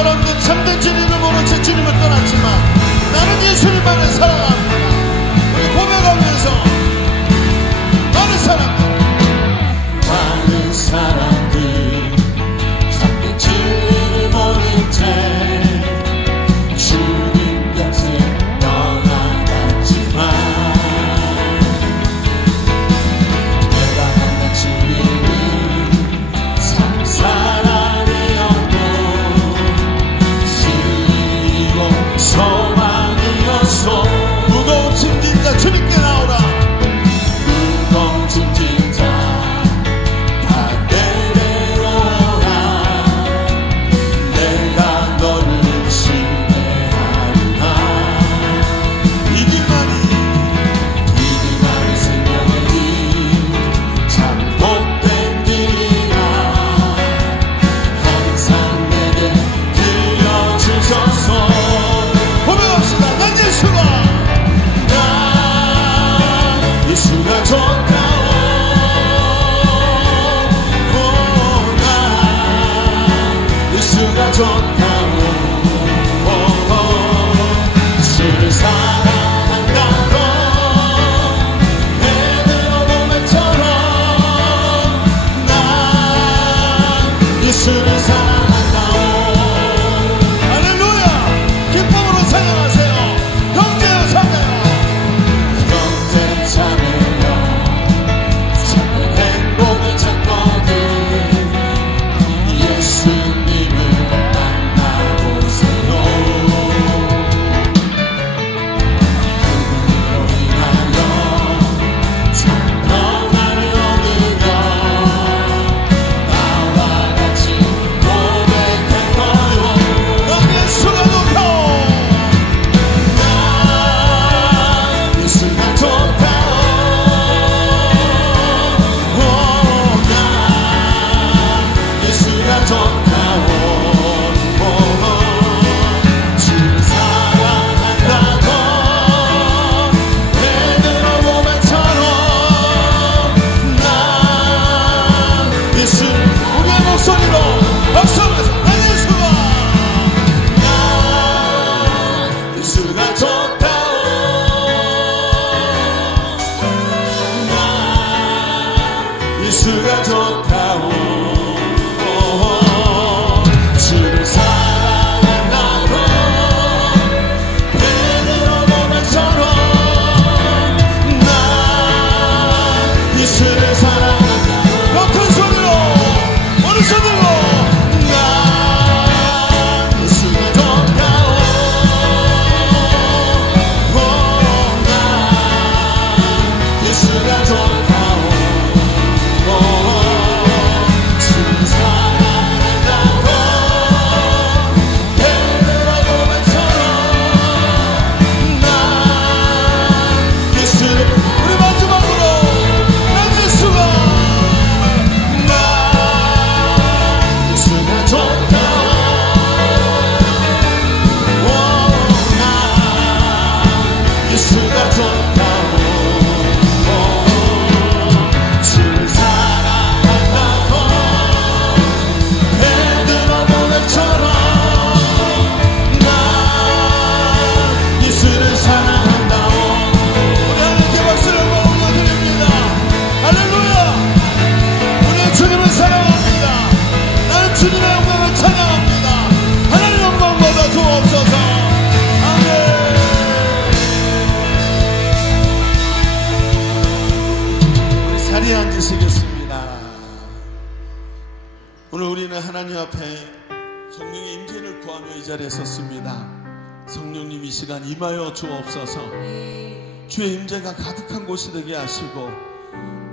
사람들 참된 진리를 모른 채 주님을 떠났지만 나는 예수님만을 사랑합니다. 우리 고백하면서 많은 사람들 참된 진리를 모른 채 주님 곁을 떠나갔지만 내가 만난 주님은 참 사랑이었고 진리요 소망이었소. 무거운 짐진 자 주님께 나오라. 무거운 짐진 자 다 내려오라. 내가 너를 신뢰하리라. 이 길만이 생명의 길 참 복된 길이라. 항상 내게 들려주셔서 고백합시다. 난 예수가 좋다오. 난 예수가 좋다오. 주를 사랑한다고 베드로 고백처럼 난 예수를 사랑한다오. 할렐루야. 기쁨으로 찬양하세요. 형제여 자매여 형제 자매여 참된 행복을 찾거든 예수님을 만나보세요. 그분으로 인하여 참 평안을 얻으며 나와 같이 고백할 거요. 넌 예수가 좋다오. 난 예수가 좋다오. 난 예수가 좋다오. 주를 사랑한다고 베드로 고백처럼 난 예수. 우리의 목소리로 박수하면서 난 예수가 좋다오. 난 예수가 좋다오. 주를 사랑한다고 베드로 고백처럼 난 예수를 사랑한다. 더 큰 소리로 오른손 들고 난 예수가 좋다오. 난 예수가 좋다오. 주를 사랑한다고 베드로 고백처럼 난 예수를. 우리 마지막으로 난 예수가 좋다. 난 예수가 좋다. 주를 사랑한다고 베드로 고백처럼 난 예수를 사랑한다오. 우리 하나님께 박수를 올려드립니다. 할렐루야. 우리 주님을 사랑합니다. 나는 주님의 영광을 찬양합니다. 하나님 영광 받아 주옵소서. 아멘. 우리 자리에 앉으시겠습니다. 오늘 우리는 하나님 앞에 성령의 임재를 구하며 이 자리에 섰습니다. 성령님 이 시간 임하여 주옵소서. 주의 임재가 가득한 곳이 되게 하시고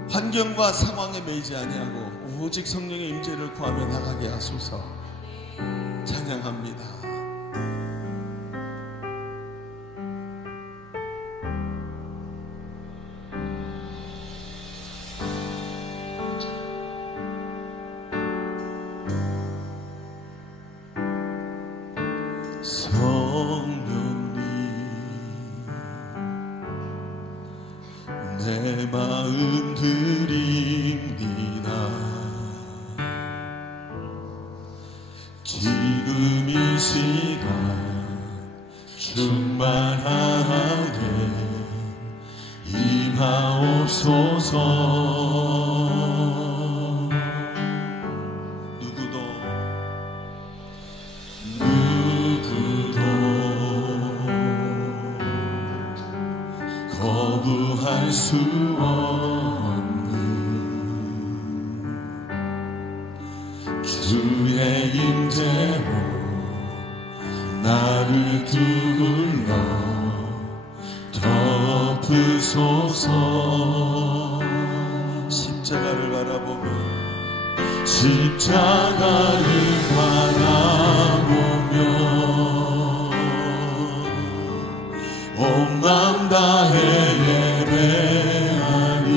환경과 상황에 매이지 아니하고 오직 성령의 임재를 구하며 나가게 하소서. 찬양합니다. 성령님 내 마음 드립니다. 지금 이 시간 충만하게 임하옵소서. 누구도 거부할 수 없는 주의 임재로 나를 둘러 덮으소서. 십자가를 바라보며 십자가를 바라보며 온 마음 다해 예배하니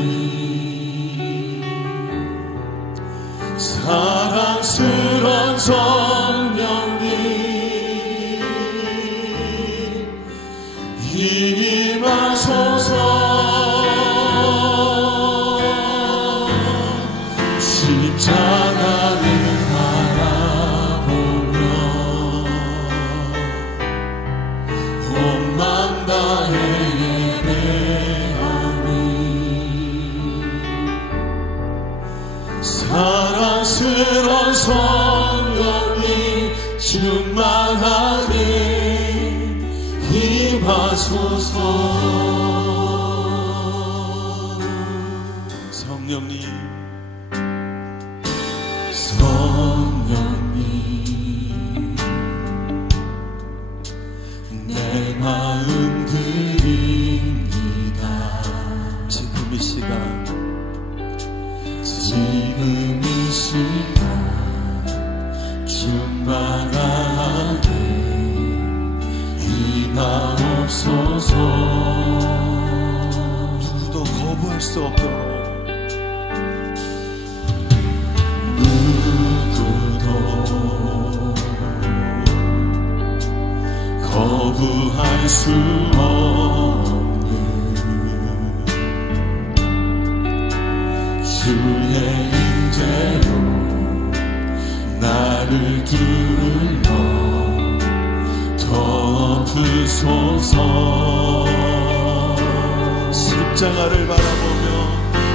사랑스런 성령님 임하소서. 십자가를 바라보며 온 마음 다해 예배하니 사랑스러운 성령님 충만하게 임하소서. 성령님 내 마음 드립니다. 지금 이 시간 충만하게 임하옵소서. 누구도 거부할 수 없도록 거부할 수 없는 주의 임재로 나를 둘러 덮으소서. 십자가를 바라보며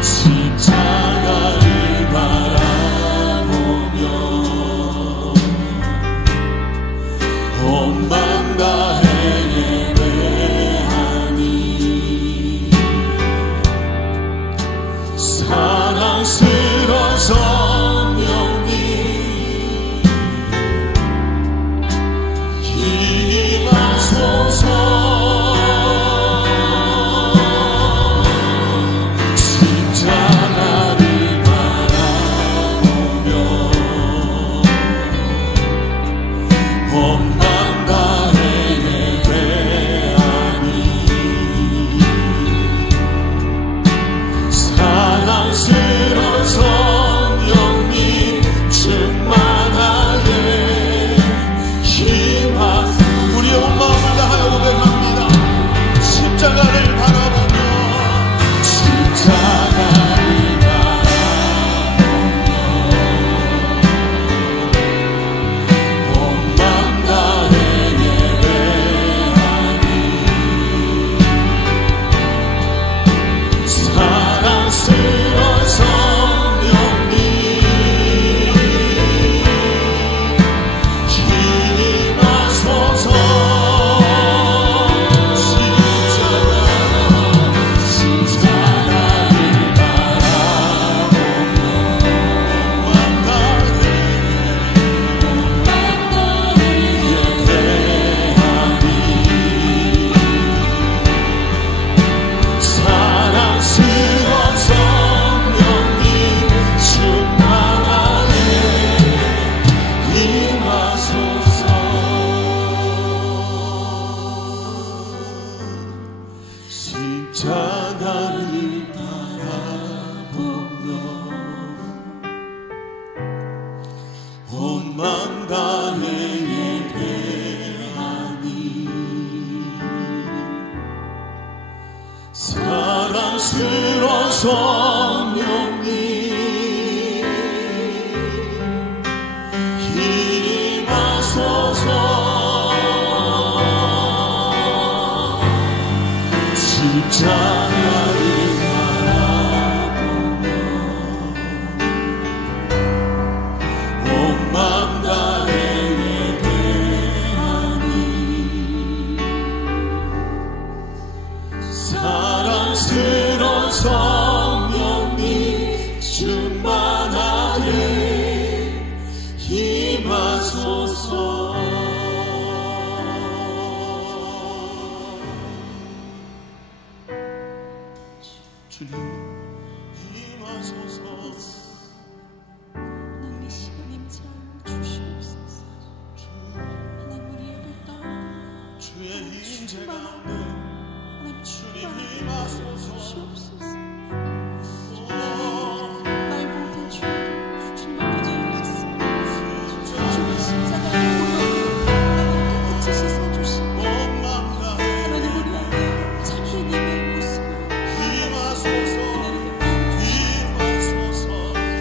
십자가를 바라보며 온 마음 다해 예배하니 사랑스러운 성령님 임하소서. 십자가를 바라보며 온 마음 다해 예배하니 사랑스러운 성령님 임하소서. 십자가를 바라보며 온 마음 다해 예배하니 사랑스러운 성령님 충만하게 임하소서. 주님 임하소서. 하나님의 시간 임재 주시옵소서. 하나님 우리 예배 따라 주의 임재 가운데 하나님 주님 충만하게 임하소서. 주시옵소서. 나의 모든 죄를 주님 앞에 드리겠습니다. 주의 십자가의 보혈로 하나님 깨끗이 씻어주시고 하나님 우리 앞에 참된 예배의 모습을 임하소서. 임하소서.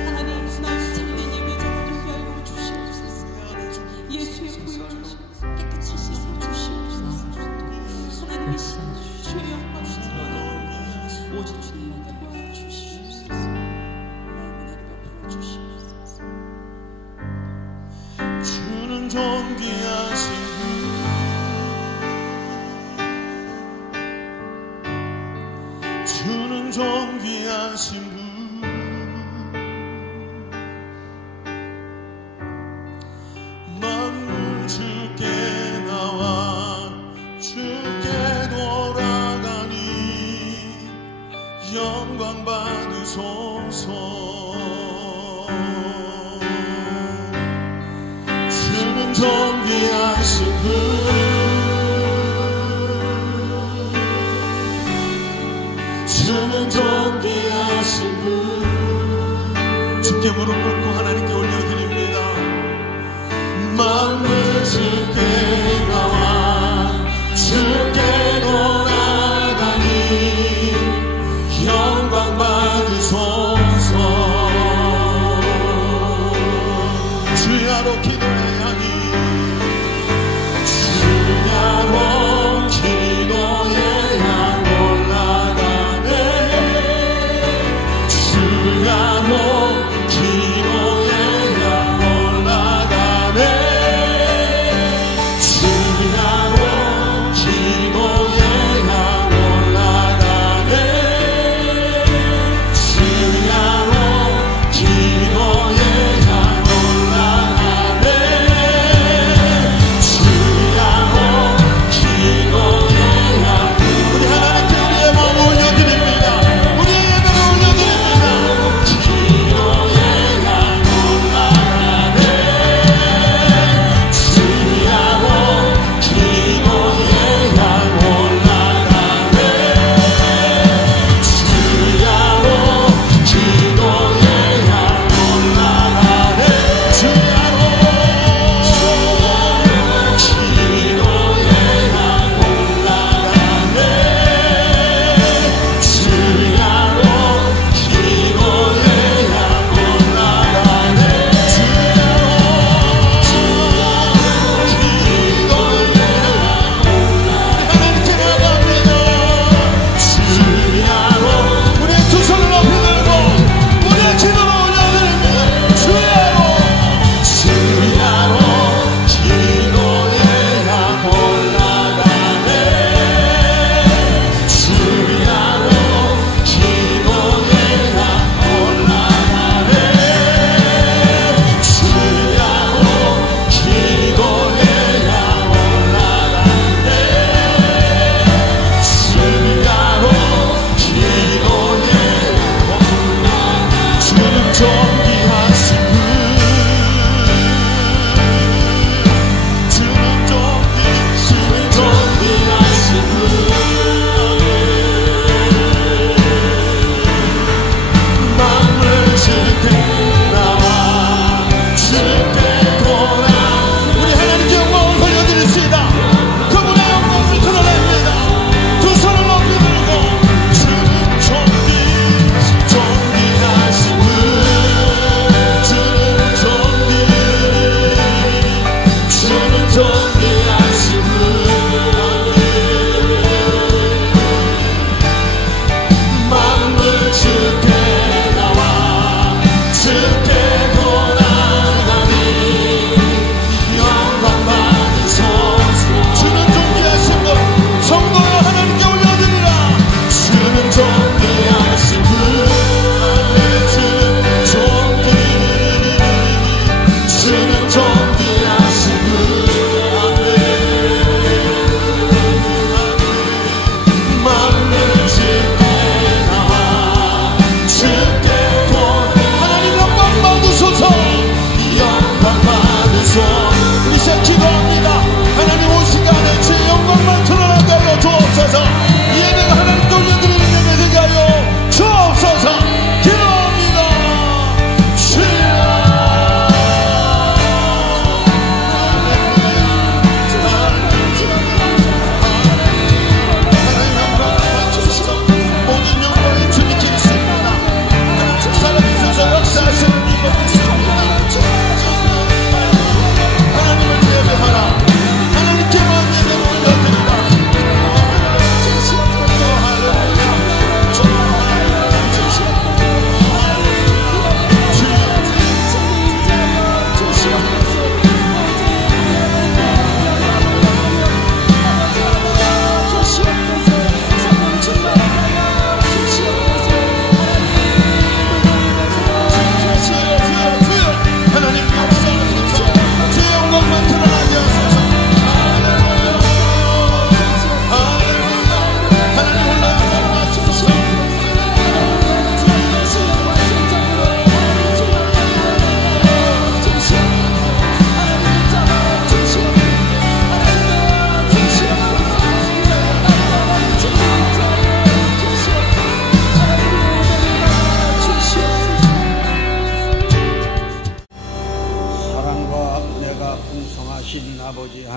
하나님 나의 참된 예배자가 되게 하여 주시옵소서. 예수의 보혈로 깨끗이 씻어주시옵소서. 하나님의 주의 영광을 드러내 오직 주님만을 보여주시옵소서. 하나님 베풀어 주시옵소서. 주는 존귀하신 분, 주는 존귀하신 분, 만물 주께 나와 주께 돌아가니 영광 받으소서. 주는 존귀하신 분, 주는 존귀하신 분, 주께 무릎 꿇고 하나님께 올려드립니다. 만물 주께 나와 주께 돌아가니 영광 받으소서. 주야로 기도해 하니 주야로 기도해 향 올라가네. 주야로 기도해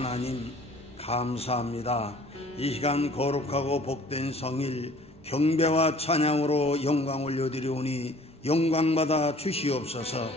하나님 감사합니다. 이 시간 거룩하고 복된 성일 경배와 찬양으로 영광 올려드리오니 영광받아 주시옵소서.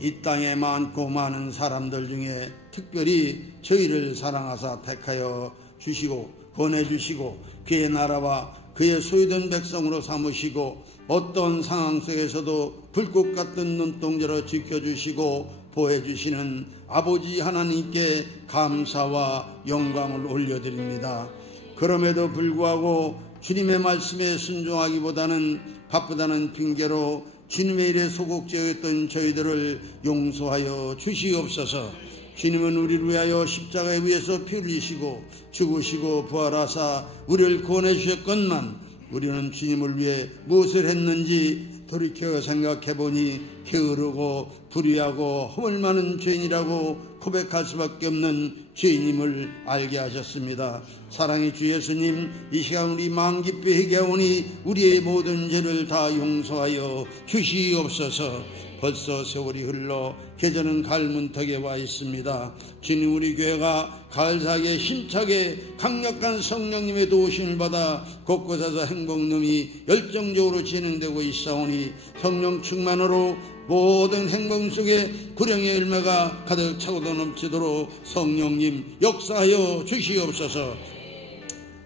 이 땅에 많고 많은 사람들 중에 특별히 저희를 사랑하사 택하여 주시고 보내주시고 그의 나라와 그의 소유된 백성으로 삼으시고 어떤 상황 속에서도 불꽃 같은 눈동자로 지켜주시고 보호해주시는 아버지 하나님께 감사와 영광을 올려드립니다. 그럼에도 불구하고 주님의 말씀에 순종하기보다는 바쁘다는 핑계로 주님의 일에 소극적이었던 저희들을 용서하여 주시옵소서. 주님은 우리를 위하여 십자가에 위해서 피 흘리시고 죽으시고 부활하사 우리를 구원해 주셨건만 우리는 주님을 위해 무엇을 했는지 돌이켜 생각해보니 게으르고 불의하고 허물 많은 죄인이라고 고백할 수밖에 없는 죄인임을 알게 하셨습니다. 사랑의 주 예수님, 이 시간 우리 마음 깊이 회개하오니 우리의 모든 죄를 다 용서하여 주시옵소서. 벌써 세월이 흘러 계절은 가을 문턱에 와 있습니다. 주님, 우리 교회가 가을사기에 힘차게 강력한 성령님의 도우심을 받아 곳곳에서 행복룸이 열정적으로 진행되고 있사오니 성령 충만으로 모든 행복 속에 구령의 열매가 가득 차고도 넘치도록 성령님 역사하여 주시옵소서.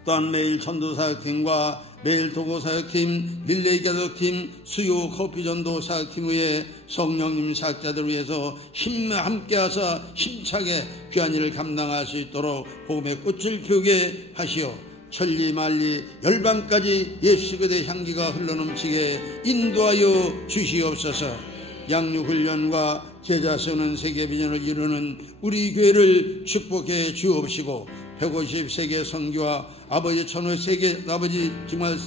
또한 매일 전도사역팀과 매일 도고사역팀, 릴레이 가족팀, 수요 커피전도 사역팀의 성령님 사역자들을 위해서 힘과 함께하사 힘차게 귀한 일을 감당할 수 있도록 복음의 꽃을 피우게 하시오. 천리 만리 열방까지 예수 그리스도의 향기가 흘러넘치게 인도하여 주시옵소서. 양육훈련과 제자 세우는 세계 비전을 이루는 우리 교회를 축복해 주옵시고 150세계 선교와 아버지 천회 세계 아버지 정말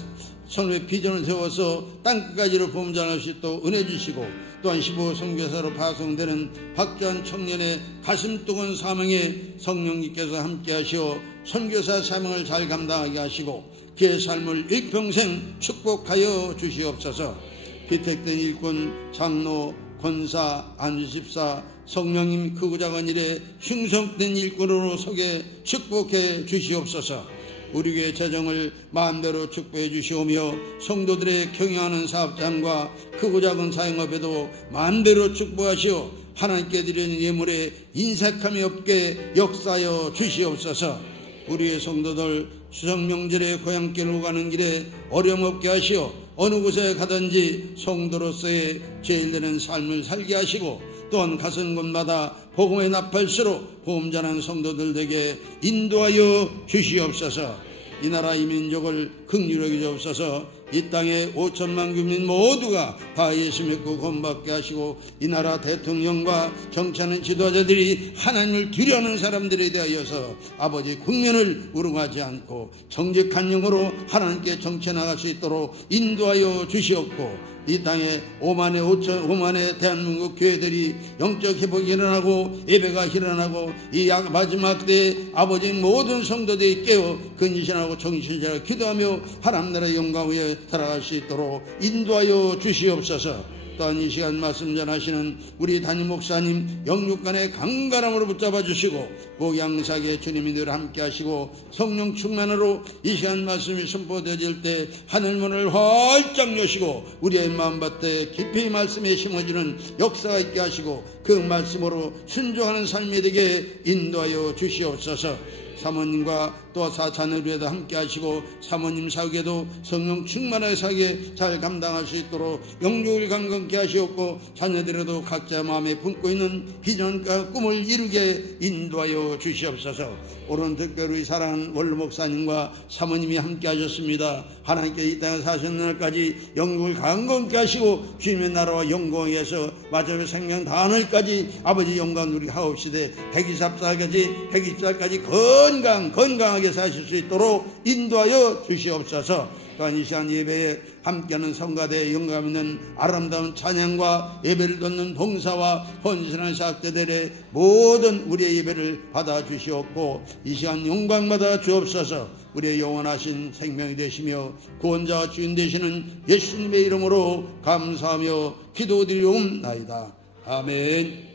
선회 비전을 세워서 땅끝까지로 복음 전할 수 있도록 은혜 주시고 또한 15 선교사로 파송되는 박주한 청년의 가슴 뜨거운 사명에 성령님께서 함께 하시어 선교사 사명을 잘 감당하게 하시고 그의 삶을 일평생 축복하여 주시옵소서. 비택된 일꾼, 장로, 권사, 안주집사, 성령님 크고작은 일에 충성된 일꾼으로 서게 축복해 주시옵소서. 우리 교회 재정을 마음대로 축복해 주시오며 성도들의 경영하는 사업장과 크고작은 사행업에도 마음대로 축복하시오 하나님께 드리는 예물에 인색함이 없게 역사하여 주시옵소서. 우리의 성도들 추석명절에 고향길로 가는 길에 어려움 없게 하시오 어느 곳에 가든지 성도로서의 제일되는 삶을 살게 하시고 또한 가는 곳마다 복음의 나팔수로 복음 전하는 성도들에게 인도하여 주시옵소서. 이 나라 이 민족을 긍휼하게 주옵소서. 이 땅에 5천만 국민 모두가 다 예수 믿고 구원받게 하시고 이 나라 대통령과 정치하는 지도자들이 하나님을 두려워하는 사람들에 대하여서 아버지 국면을 우롱하지 않고 정직한 영으로 하나님께 정치해 나갈 수 있도록 인도하여 주시옵고 이 땅에 5만의 대한민국 교회들이 영적 회복이 일어나고 예배가 일어나고 이 마지막 때에 아버지 모든 성도들이 깨어 근신하고 정신차려 기도하며 하나님 나라의 영광 위에 살아갈 수 있도록 인도하여 주시옵소서. 또한 이 시간 말씀 전하시는 우리 담임 목사님 영육간의 강건함으로 붙잡아 주시고 목양사계 주님이 늘 함께 하시고 성령 충만으로 이 시간 말씀이 선포되어질 때 하늘문을 활짝 여시고 우리의 마음밭에 깊이 말씀에 심어주는 역사가 있게 하시고 그 말씀으로 순종하는 삶이 되게 인도하여 주시옵소서. 사모님과 또 사자녀들에도 함께 하시고 사모님 사역에도 성령 충만하게 사역에 잘 감당할 수 있도록 영육을 강건케 하시옵고 자녀들에도 각자 마음에 품고 있는 비전과 꿈을 이루게 인도하여 주시옵소서. 오늘 특별히 사랑하는 원로 목사님과 사모님이 함께 하셨습니다. 하나님께 이 땅에 사시는 날까지 영육을 강건케 하시고 주님의 나라와 영광에서 마지막 생명 다하늘까지 아버지 영광 누리게 하옵시되 124살까지 건강하게 사실 수 있도록 인도하여 주시옵소서. 또한 이 시간 예배에 함께하는 성가대의 영감 있는 아름다운 찬양과 예배를 듣는 봉사와 헌신하는 사역자들의 모든 우리의 예배를 받아주시옵고 이 시간 영광받아 주옵소서. 우리의 영원하신 생명이 되시며 구원자와 주인 되시는 예수님의 이름으로 감사하며 기도드리옵나이다. 아멘.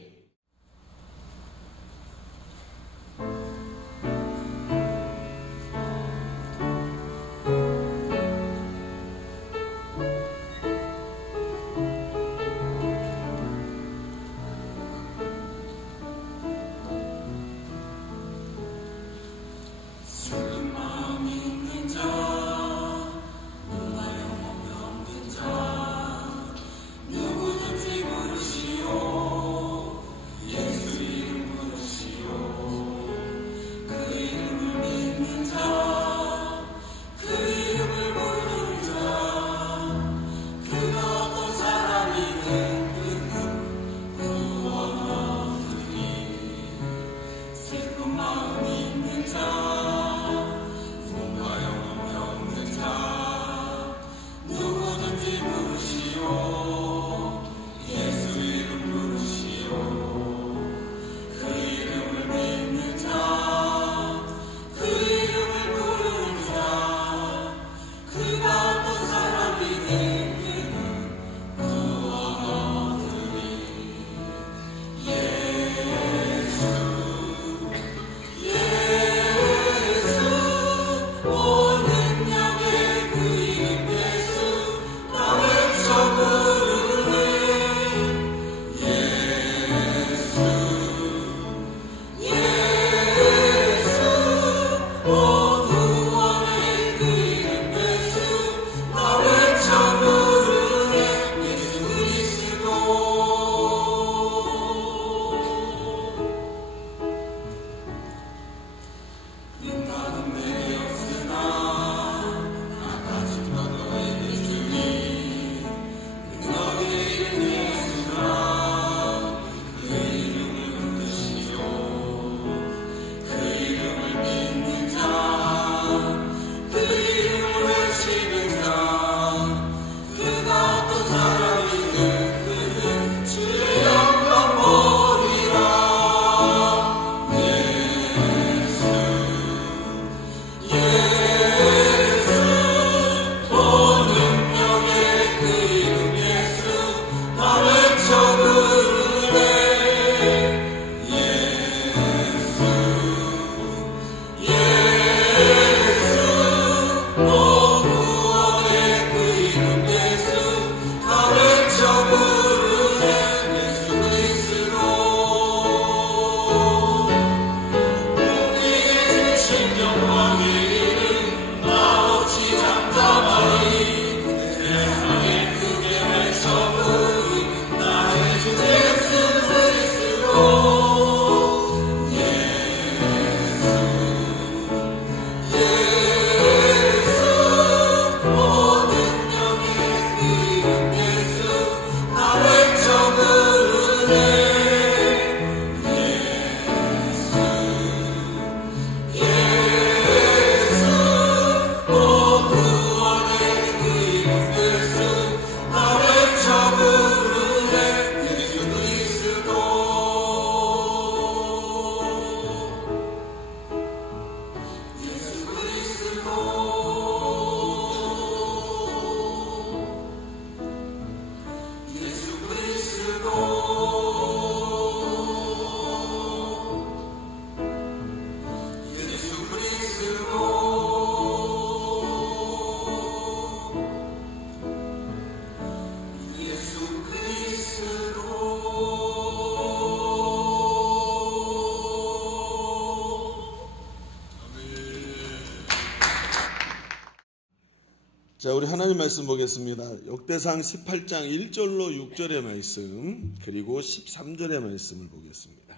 자, 우리 하나님 말씀 보겠습니다. 역대상 18장 1절로 6절의 말씀, 그리고 13절의 말씀을 보겠습니다.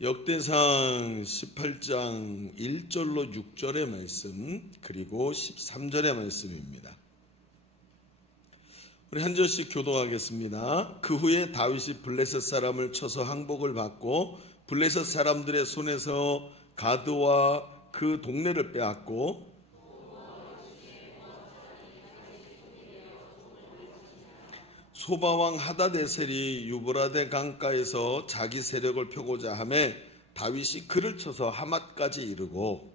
역대상 18장 1절로 6절의 말씀, 그리고 13절의 말씀입니다. 우리 한 절씩 교독하겠습니다. 그 후에 다윗이 블레셋 사람을 쳐서 항복을 받고 블레셋 사람들의 손에서 가드와 그 동네를 빼앗고 소바왕 하다데셀이 유브라데 강가에서 자기 세력을 펴고자 하매 다윗이 그를 쳐서 하맛까지 이르고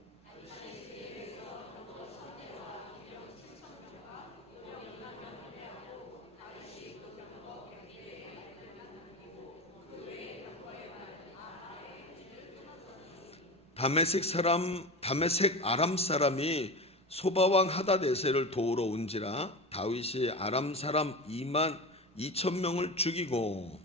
다메섹 아람 사람이 소바왕 하다데셀을 도우러 온지라 다윗이 아람 사람 2만 2천 명을 죽이고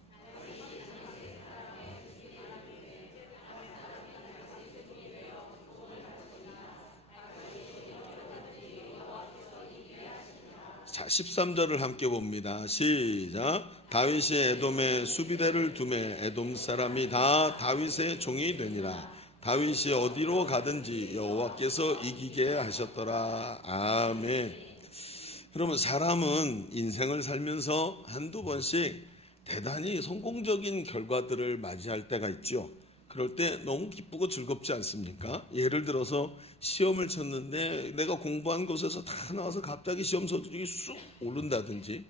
자, 13절을 함께 봅니다. 시작. 다윗이 에돔에 수비대를 두매 에돔 사람이 다 다윗의 종이 되니라. 다윗이 어디로 가든지 여호와께서 이기게 하셨더라. 아멘. 여러분, 사람은 인생을 살면서 한두 번씩 대단히 성공적인 결과들을 맞이할 때가 있죠. 그럴 때 너무 기쁘고 즐겁지 않습니까? 예를 들어서 시험을 쳤는데 내가 공부한 곳에서 다 나와서 갑자기 시험 성적이 쑥 오른다든지,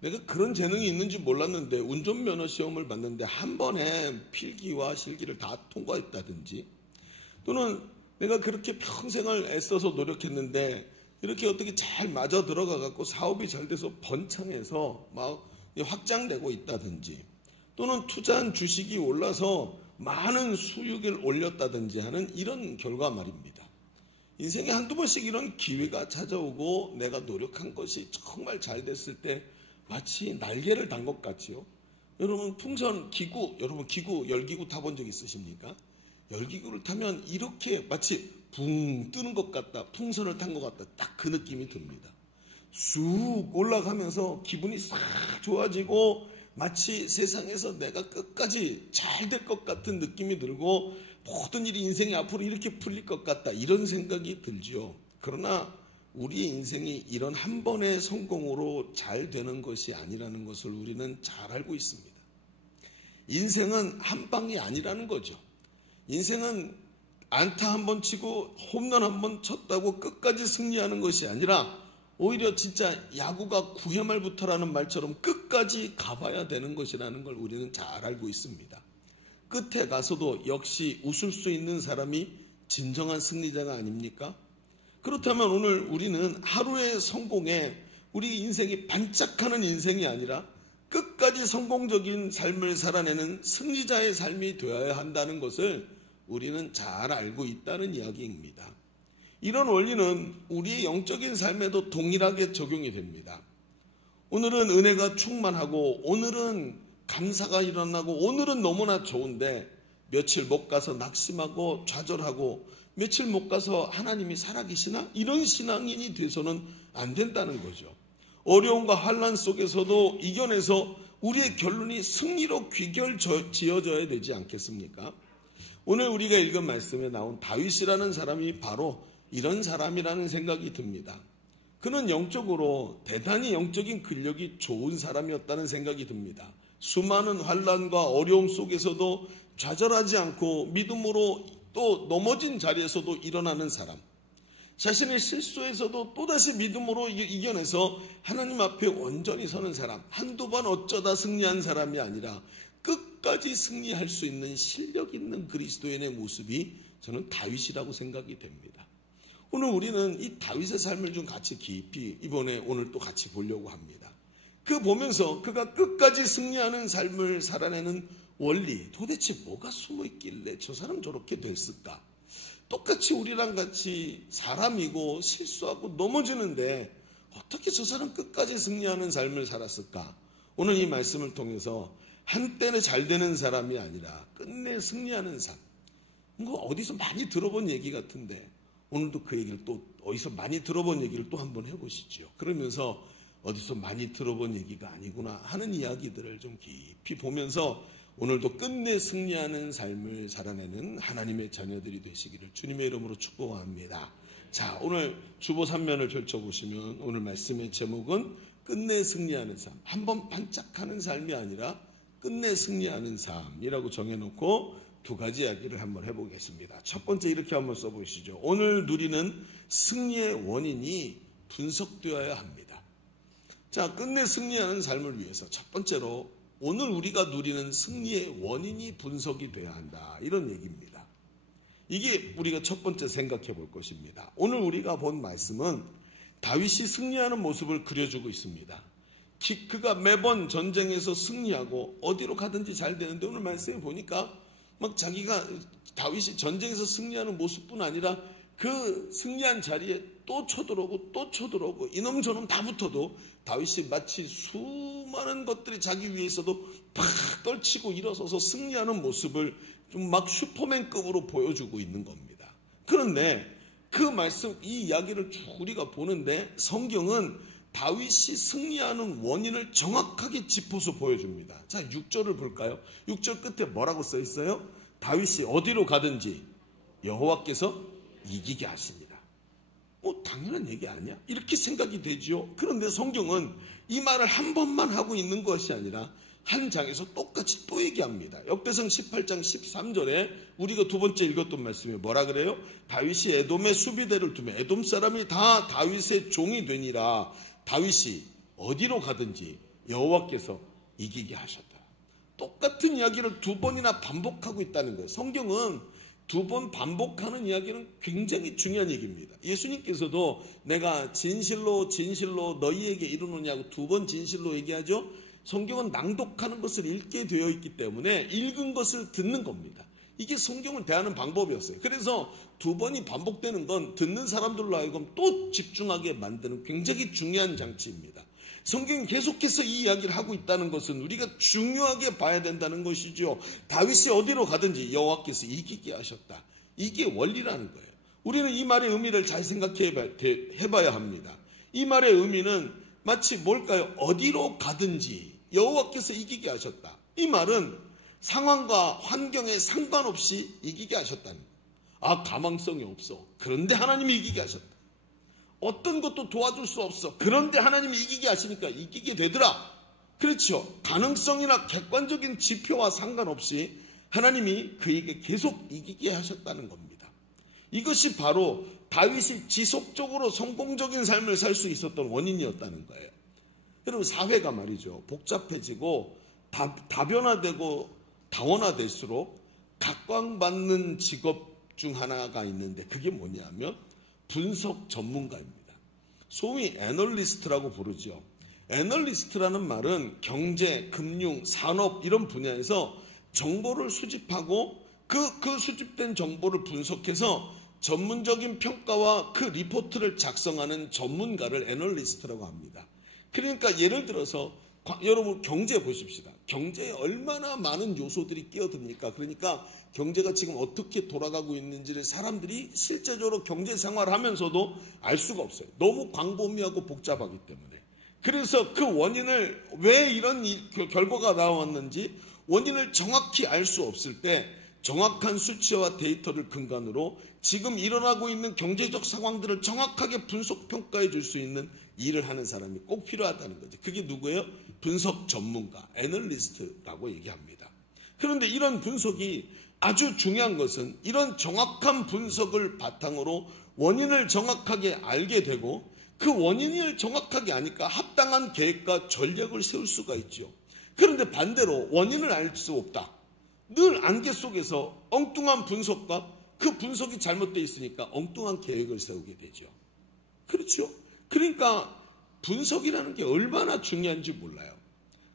내가 그런 재능이 있는지 몰랐는데 운전면허 시험을 봤는데 한 번에 필기와 실기를 다 통과했다든지, 또는 내가 그렇게 평생을 애써서 노력했는데 이렇게 어떻게 잘 맞아 들어가 갖고 사업이 잘 돼서 번창해서 막 확장되고 있다든지, 또는 투자한 주식이 올라서 많은 수익을 올렸다든지 하는 이런 결과 말입니다. 인생에 한두 번씩 이런 기회가 찾아오고 내가 노력한 것이 정말 잘 됐을 때 마치 날개를 단 것 같지요. 여러분 풍선 기구, 여러분 기구, 열기구 타본 적 있으십니까? 열기구를 타면 이렇게 마치 붕 뜨는 것 같다, 풍선을 탄 것 같다, 딱 그 느낌이 듭니다. 쑥 올라가면서 기분이 싹 좋아지고 마치 세상에서 내가 끝까지 잘 될 것 같은 느낌이 들고 모든 일이 인생이 앞으로 이렇게 풀릴 것 같다, 이런 생각이 들지요. 그러나 우리 인생이 이런 한 번의 성공으로 잘 되는 것이 아니라는 것을 우리는 잘 알고 있습니다. 인생은 한 방이 아니라는 거죠. 인생은 안타 한 번 치고 홈런 한 번 쳤다고 끝까지 승리하는 것이 아니라 오히려 진짜 야구가 9회 말부터라는 말처럼 끝까지 가봐야 되는 것이라는 걸 우리는 잘 알고 있습니다. 끝에 가서도 역시 웃을 수 있는 사람이 진정한 승리자가 아닙니까? 그렇다면 오늘 우리는 하루의 성공에 우리 인생이 반짝하는 인생이 아니라 끝까지 성공적인 삶을 살아내는 승리자의 삶이 되어야 한다는 것을 우리는 잘 알고 있다는 이야기입니다. 이런 원리는 우리의 영적인 삶에도 동일하게 적용이 됩니다. 오늘은 은혜가 충만하고 오늘은 감사가 일어나고 오늘은 너무나 좋은데 며칠 못 가서 낙심하고 좌절하고 며칠 못 가서 하나님이 살아계시나? 이런 신앙인이 돼서는 안 된다는 거죠. 어려움과 환난 속에서도 이겨내서 우리의 결론이 승리로 귀결지어져야 되지 않겠습니까? 오늘 우리가 읽은 말씀에 나온 다윗이라는 사람이 바로 이런 사람이라는 생각이 듭니다. 그는 영적으로 대단히 영적인 근력이 좋은 사람이었다는 생각이 듭니다. 수많은 환난과 어려움 속에서도 좌절하지 않고 믿음으로 또 넘어진 자리에서도 일어나는 사람, 자신의 실수에서도 또다시 믿음으로 이겨내서 하나님 앞에 온전히 서는 사람, 한두 번 어쩌다 승리한 사람이 아니라 끝까지 승리할 수 있는 실력 있는 그리스도인의 모습이 저는 다윗이라고 생각이 됩니다. 오늘 우리는 이 다윗의 삶을 좀 같이 깊이 이번에 오늘 또 같이 보려고 합니다. 그 보면서 그가 끝까지 승리하는 삶을 살아내는 원리, 도대체 뭐가 숨어 있길래 저 사람 저렇게 됐을까? 똑같이 우리랑 같이 사람이고 실수하고 넘어지는데 어떻게 저 사람 끝까지 승리하는 삶을 살았을까? 오늘 이 말씀을 통해서 한때는 잘 되는 사람이 아니라 끝내 승리하는 삶, 뭔가 어디서 많이 들어본 얘기 같은데 오늘도 그 얘기를 또 어디서 많이 들어본 얘기를 또 한번 해보시죠. 그러면서 어디서 많이 들어본 얘기가 아니구나 하는 이야기들을 좀 깊이 보면서 오늘도 끝내 승리하는 삶을 살아내는 하나님의 자녀들이 되시기를 주님의 이름으로 축복합니다. 자, 오늘 주보 3면을 펼쳐보시면 오늘 말씀의 제목은 끝내 승리하는 삶, 한번 반짝하는 삶이 아니라 끝내 승리하는 삶이라고 정해놓고 두 가지 이야기를 한번 해보겠습니다. 첫 번째 이렇게 한번 써보시죠. 오늘 누리는 승리의 원인이 분석되어야 합니다. 자, 끝내 승리하는 삶을 위해서 첫 번째로 오늘 우리가 누리는 승리의 원인이 분석이 돼야 한다, 이런 얘기입니다. 이게 우리가 첫 번째 생각해 볼 것입니다. 오늘 우리가 본 말씀은 다윗이 승리하는 모습을 그려주고 있습니다. 그가 매번 전쟁에서 승리하고 어디로 가든지 잘 되는데 오늘 말씀에 보니까 막 자기가 다윗이 전쟁에서 승리하는 모습뿐 아니라 그 승리한 자리에 또 쳐들어오고 이놈 저놈 다 붙어도 다윗이 마치 수많은 것들이 자기 위에 있어도 팍 떨치고 일어서서 승리하는 모습을 좀 막 슈퍼맨급으로 보여주고 있는 겁니다. 그런데 그 말씀, 이 이야기를 쭉 우리가 보는데 성경은 다윗이 승리하는 원인을 정확하게 짚어서 보여줍니다. 자, 6절을 볼까요? 6절 끝에 뭐라고 써 있어요? 다윗이 어디로 가든지 여호와께서 이기게 하십니다. 당연한 얘기 아니야? 이렇게 생각이 되죠. 그런데 성경은 이 말을 한 번만 하고 있는 것이 아니라 한 장에서 똑같이 또 얘기합니다. 역대상 18장 13절에 우리가 두 번째 읽었던 말씀이 뭐라 그래요? 다윗이 에돔의 수비대를 두며 에돔 사람이 다 다윗의 종이 되니라. 다윗이 어디로 가든지 여호와께서 이기게 하셨다. 똑같은 이야기를 두 번이나 반복하고 있다는 거예요. 성경은 두 번 반복하는 이야기는 굉장히 중요한 얘기입니다. 예수님께서도 내가 진실로 진실로 너희에게 이르노냐고 두 번 진실로 얘기하죠. 성경은 낭독하는 것을 읽게 되어 있기 때문에 읽은 것을 듣는 겁니다. 이게 성경을 대하는 방법이었어요. 그래서 두 번이 반복되는 건 듣는 사람들로 하여금 또 집중하게 만드는 굉장히 중요한 장치입니다. 성경이 계속해서 이 이야기를 하고 있다는 것은 우리가 중요하게 봐야 된다는 것이죠. 다윗이 어디로 가든지 여호와께서 이기게 하셨다. 이게 원리라는 거예요. 우리는 이 말의 의미를 잘 생각해봐야 합니다. 이 말의 의미는 마치 뭘까요? 어디로 가든지 여호와께서 이기게 하셨다. 이 말은 상황과 환경에 상관없이 이기게 하셨다는 거예요. 가망성이 없어. 그런데 하나님이 이기게 하셨다. 어떤 것도 도와줄 수 없어. 그런데 하나님이 이기게 하시니까 이기게 되더라. 그렇죠. 가능성이나 객관적인 지표와 상관없이 하나님이 그에게 계속 이기게 하셨다는 겁니다. 이것이 바로 다윗이 지속적으로 성공적인 삶을 살 수 있었던 원인이었다는 거예요. 여러분, 사회가 말이죠, 복잡해지고 다변화되고 다원화될수록 각광받는 직업 중 하나가 있는데 그게 뭐냐면 분석 전문가입니다. 소위 애널리스트라고 부르죠. 애널리스트라는 말은 경제, 금융, 산업 이런 분야에서 정보를 수집하고 그 수집된 정보를 분석해서 전문적인 평가와 그 리포트를 작성하는 전문가를 애널리스트라고 합니다. 그러니까 예를 들어서 여러분 경제 보십시다. 경제에 얼마나 많은 요소들이 끼어듭니까? 그러니까 경제가 지금 어떻게 돌아가고 있는지를 사람들이 실제적으로 경제 생활을 하면서도 알 수가 없어요. 너무 광범위하고 복잡하기 때문에. 그래서 그 원인을 왜 이런 결과가 나왔는지 원인을 정확히 알 수 없을 때 정확한 수치와 데이터를 근간으로 지금 일어나고 있는 경제적 상황들을 정확하게 분석 평가해 줄 수 있는 일을 하는 사람이 꼭 필요하다는 거죠. 그게 누구예요? 분석 전문가, 애널리스트라고 얘기합니다. 그런데 이런 분석이 아주 중요한 것은 이런 정확한 분석을 바탕으로 원인을 정확하게 알게 되고 그 원인을 정확하게 아니까 합당한 계획과 전략을 세울 수가 있죠. 그런데 반대로 원인을 알 수 없다. 늘 안개 속에서 엉뚱한 분석과 그 분석이 잘못되어 있으니까 엉뚱한 계획을 세우게 되죠. 그렇죠? 그러니까 분석이라는 게 얼마나 중요한지 몰라요.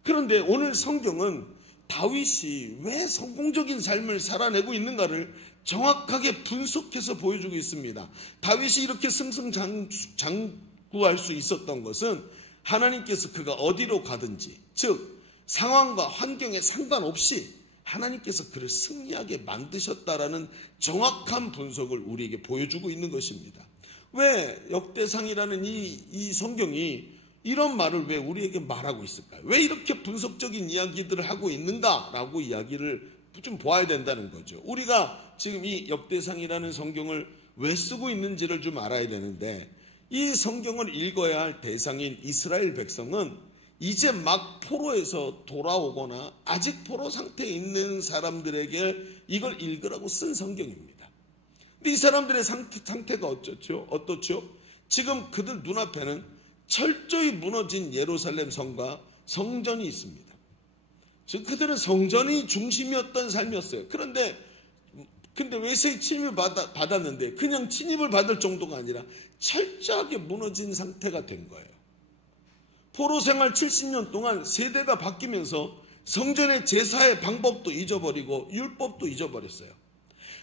그런데 오늘 성경은 다윗이 왜 성공적인 삶을 살아내고 있는가를 정확하게 분석해서 보여주고 있습니다. 다윗이 이렇게 승승장구할 수 있었던 것은 하나님께서 그가 어디로 가든지, 즉 상황과 환경에 상관없이 하나님께서 그를 승리하게 만드셨다라는 정확한 분석을 우리에게 보여주고 있는 것입니다. 왜 역대상이라는 이 성경이 이런 말을 왜 우리에게 말하고 있을까요? 왜 이렇게 분석적인 이야기들을 하고 있는가라고 이야기를 좀 보아야 된다는 거죠. 우리가 지금 이 역대상이라는 성경을 왜 쓰고 있는지를 좀 알아야 되는데, 이 성경을 읽어야 할 대상인 이스라엘 백성은 이제 막 포로에서 돌아오거나 아직 포로 상태에 있는 사람들에게 이걸 읽으라고 쓴 성경입니다. 근데 이 사람들의 상태가 어떻죠? 지금 그들 눈앞에는 철저히 무너진 예루살렘 성과 성전이 있습니다. 즉 그들은 성전이 중심이었던 삶이었어요. 그런데 외세의 침입을 받았는데 그냥 침입을 받을 정도가 아니라 철저하게 무너진 상태가 된 거예요. 포로 생활 70년 동안 세대가 바뀌면서 성전의 제사의 방법도 잊어버리고 율법도 잊어버렸어요.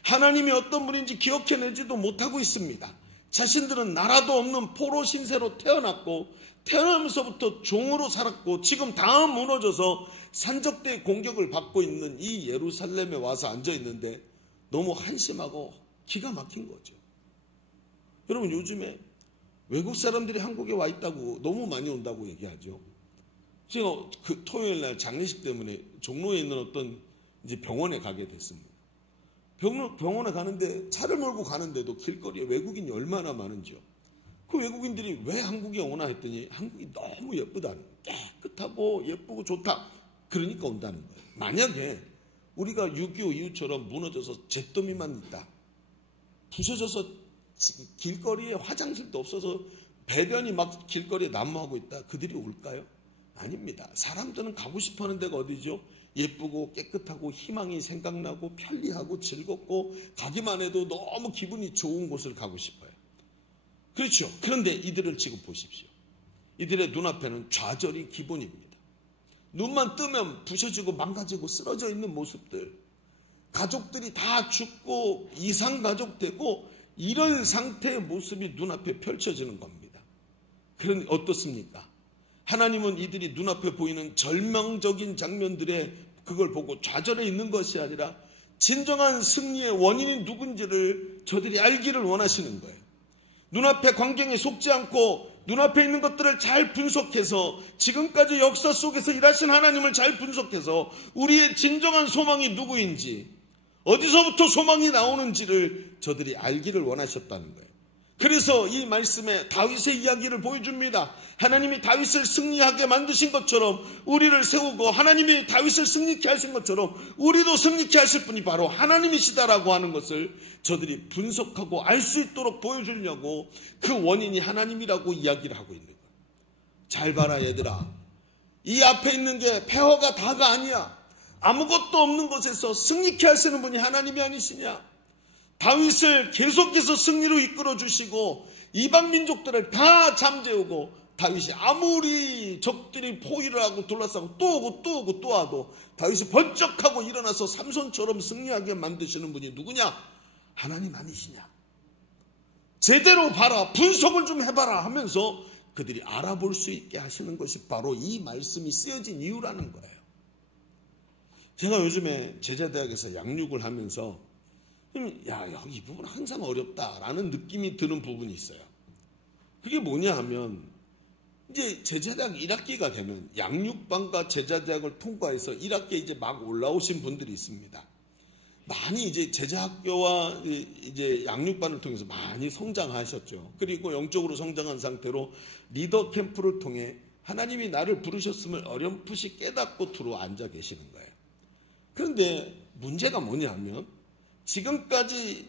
하나님이 어떤 분인지 기억해내지도 못하고 있습니다. 자신들은 나라도 없는 포로 신세로 태어났고 태어나면서부터 종으로 살았고 지금 다 무너져서 산적대의 공격을 받고 있는 이 예루살렘에 와서 앉아있는데 너무 한심하고 기가 막힌 거죠. 여러분, 요즘에 외국 사람들이 한국에 와 있다고 너무 많이 온다고 얘기하죠. 제가 그 토요일 날 장례식 때문에 종로에 있는 어떤 이제 병원에 가게 됐습니다. 병원에 가는데 차를 몰고 가는데도 길거리에 외국인이 얼마나 많은지요. 그 외국인들이 왜 한국에 오나 했더니 한국이 너무 예쁘다. 깨끗하고 예쁘고 좋다. 그러니까 온다는 거예요. 만약에 우리가 6.25 이후처럼 무너져서 잿더미만 있다, 부서져서 길거리에 화장실도 없어서 배변이 막 길거리에 난무하고 있다, 그들이 올까요? 아닙니다. 사람들은 가고 싶어하는 데가 어디죠? 예쁘고 깨끗하고 희망이 생각나고 편리하고 즐겁고 가기만 해도 너무 기분이 좋은 곳을 가고 싶어요. 그렇죠. 그런데 이들을 지금 보십시오. 이들의 눈앞에는 좌절이 기본입니다. 눈만 뜨면 부셔지고 망가지고 쓰러져 있는 모습들, 가족들이 다 죽고 이상가족 되고 이런 상태의 모습이 눈앞에 펼쳐지는 겁니다. 그런데 어떻습니까? 하나님은 이들이 눈앞에 보이는 절망적인 장면들에 그걸 보고 좌절해 있는 것이 아니라 진정한 승리의 원인이 누군지를 저들이 알기를 원하시는 거예요. 눈앞의 광경에 속지 않고 눈앞에 있는 것들을 잘 분석해서 지금까지 역사 속에서 일하신 하나님을 잘 분석해서 우리의 진정한 소망이 누구인지, 어디서부터 소망이 나오는지를 저들이 알기를 원하셨다는 거예요. 그래서 이 말씀에 다윗의 이야기를 보여줍니다. 하나님이 다윗을 승리하게 만드신 것처럼 우리를 세우고 하나님이 다윗을 승리케 하신 것처럼 우리도 승리케 하실 분이 바로 하나님이시다라고 하는 것을 저들이 분석하고 알 수 있도록 보여주려고 그 원인이 하나님이라고 이야기를 하고 있는 거예요. 잘 봐라 얘들아, 이 앞에 있는 게 폐허가 다가 아니야. 아무것도 없는 곳에서 승리케 하시는 분이 하나님이 아니시냐. 다윗을 계속해서 승리로 이끌어 주시고 이방 민족들을 다 잠재우고 다윗이 아무리 적들이 포위를 하고 둘러싸고 또 오고 또 오고 또 와도 다윗이 번쩍하고 일어나서 삼손처럼 승리하게 만드시는 분이 누구냐? 하나님 아니시냐? 제대로 봐라, 분석을 좀 해봐라 하면서 그들이 알아볼 수 있게 하시는 것이 바로 이 말씀이 쓰여진 이유라는 거예요. 제가 요즘에 제자대학에서 양육을 하면서 야, 이 부분 항상 어렵다라는 느낌이 드는 부분이 있어요. 그게 뭐냐 하면 이제 제자대학 1학기가 되면 양육반과 제자대학을 통과해서 1학기에 이제 막 올라오신 분들이 있습니다. 많이 이제 제자학교와 이제 양육반을 통해서 많이 성장하셨죠. 그리고 영적으로 성장한 상태로 리더 캠프를 통해 하나님이 나를 부르셨음을 어렴풋이 깨닫고 들어와 앉아 계시는 거예요. 그런데 문제가 뭐냐 하면 지금까지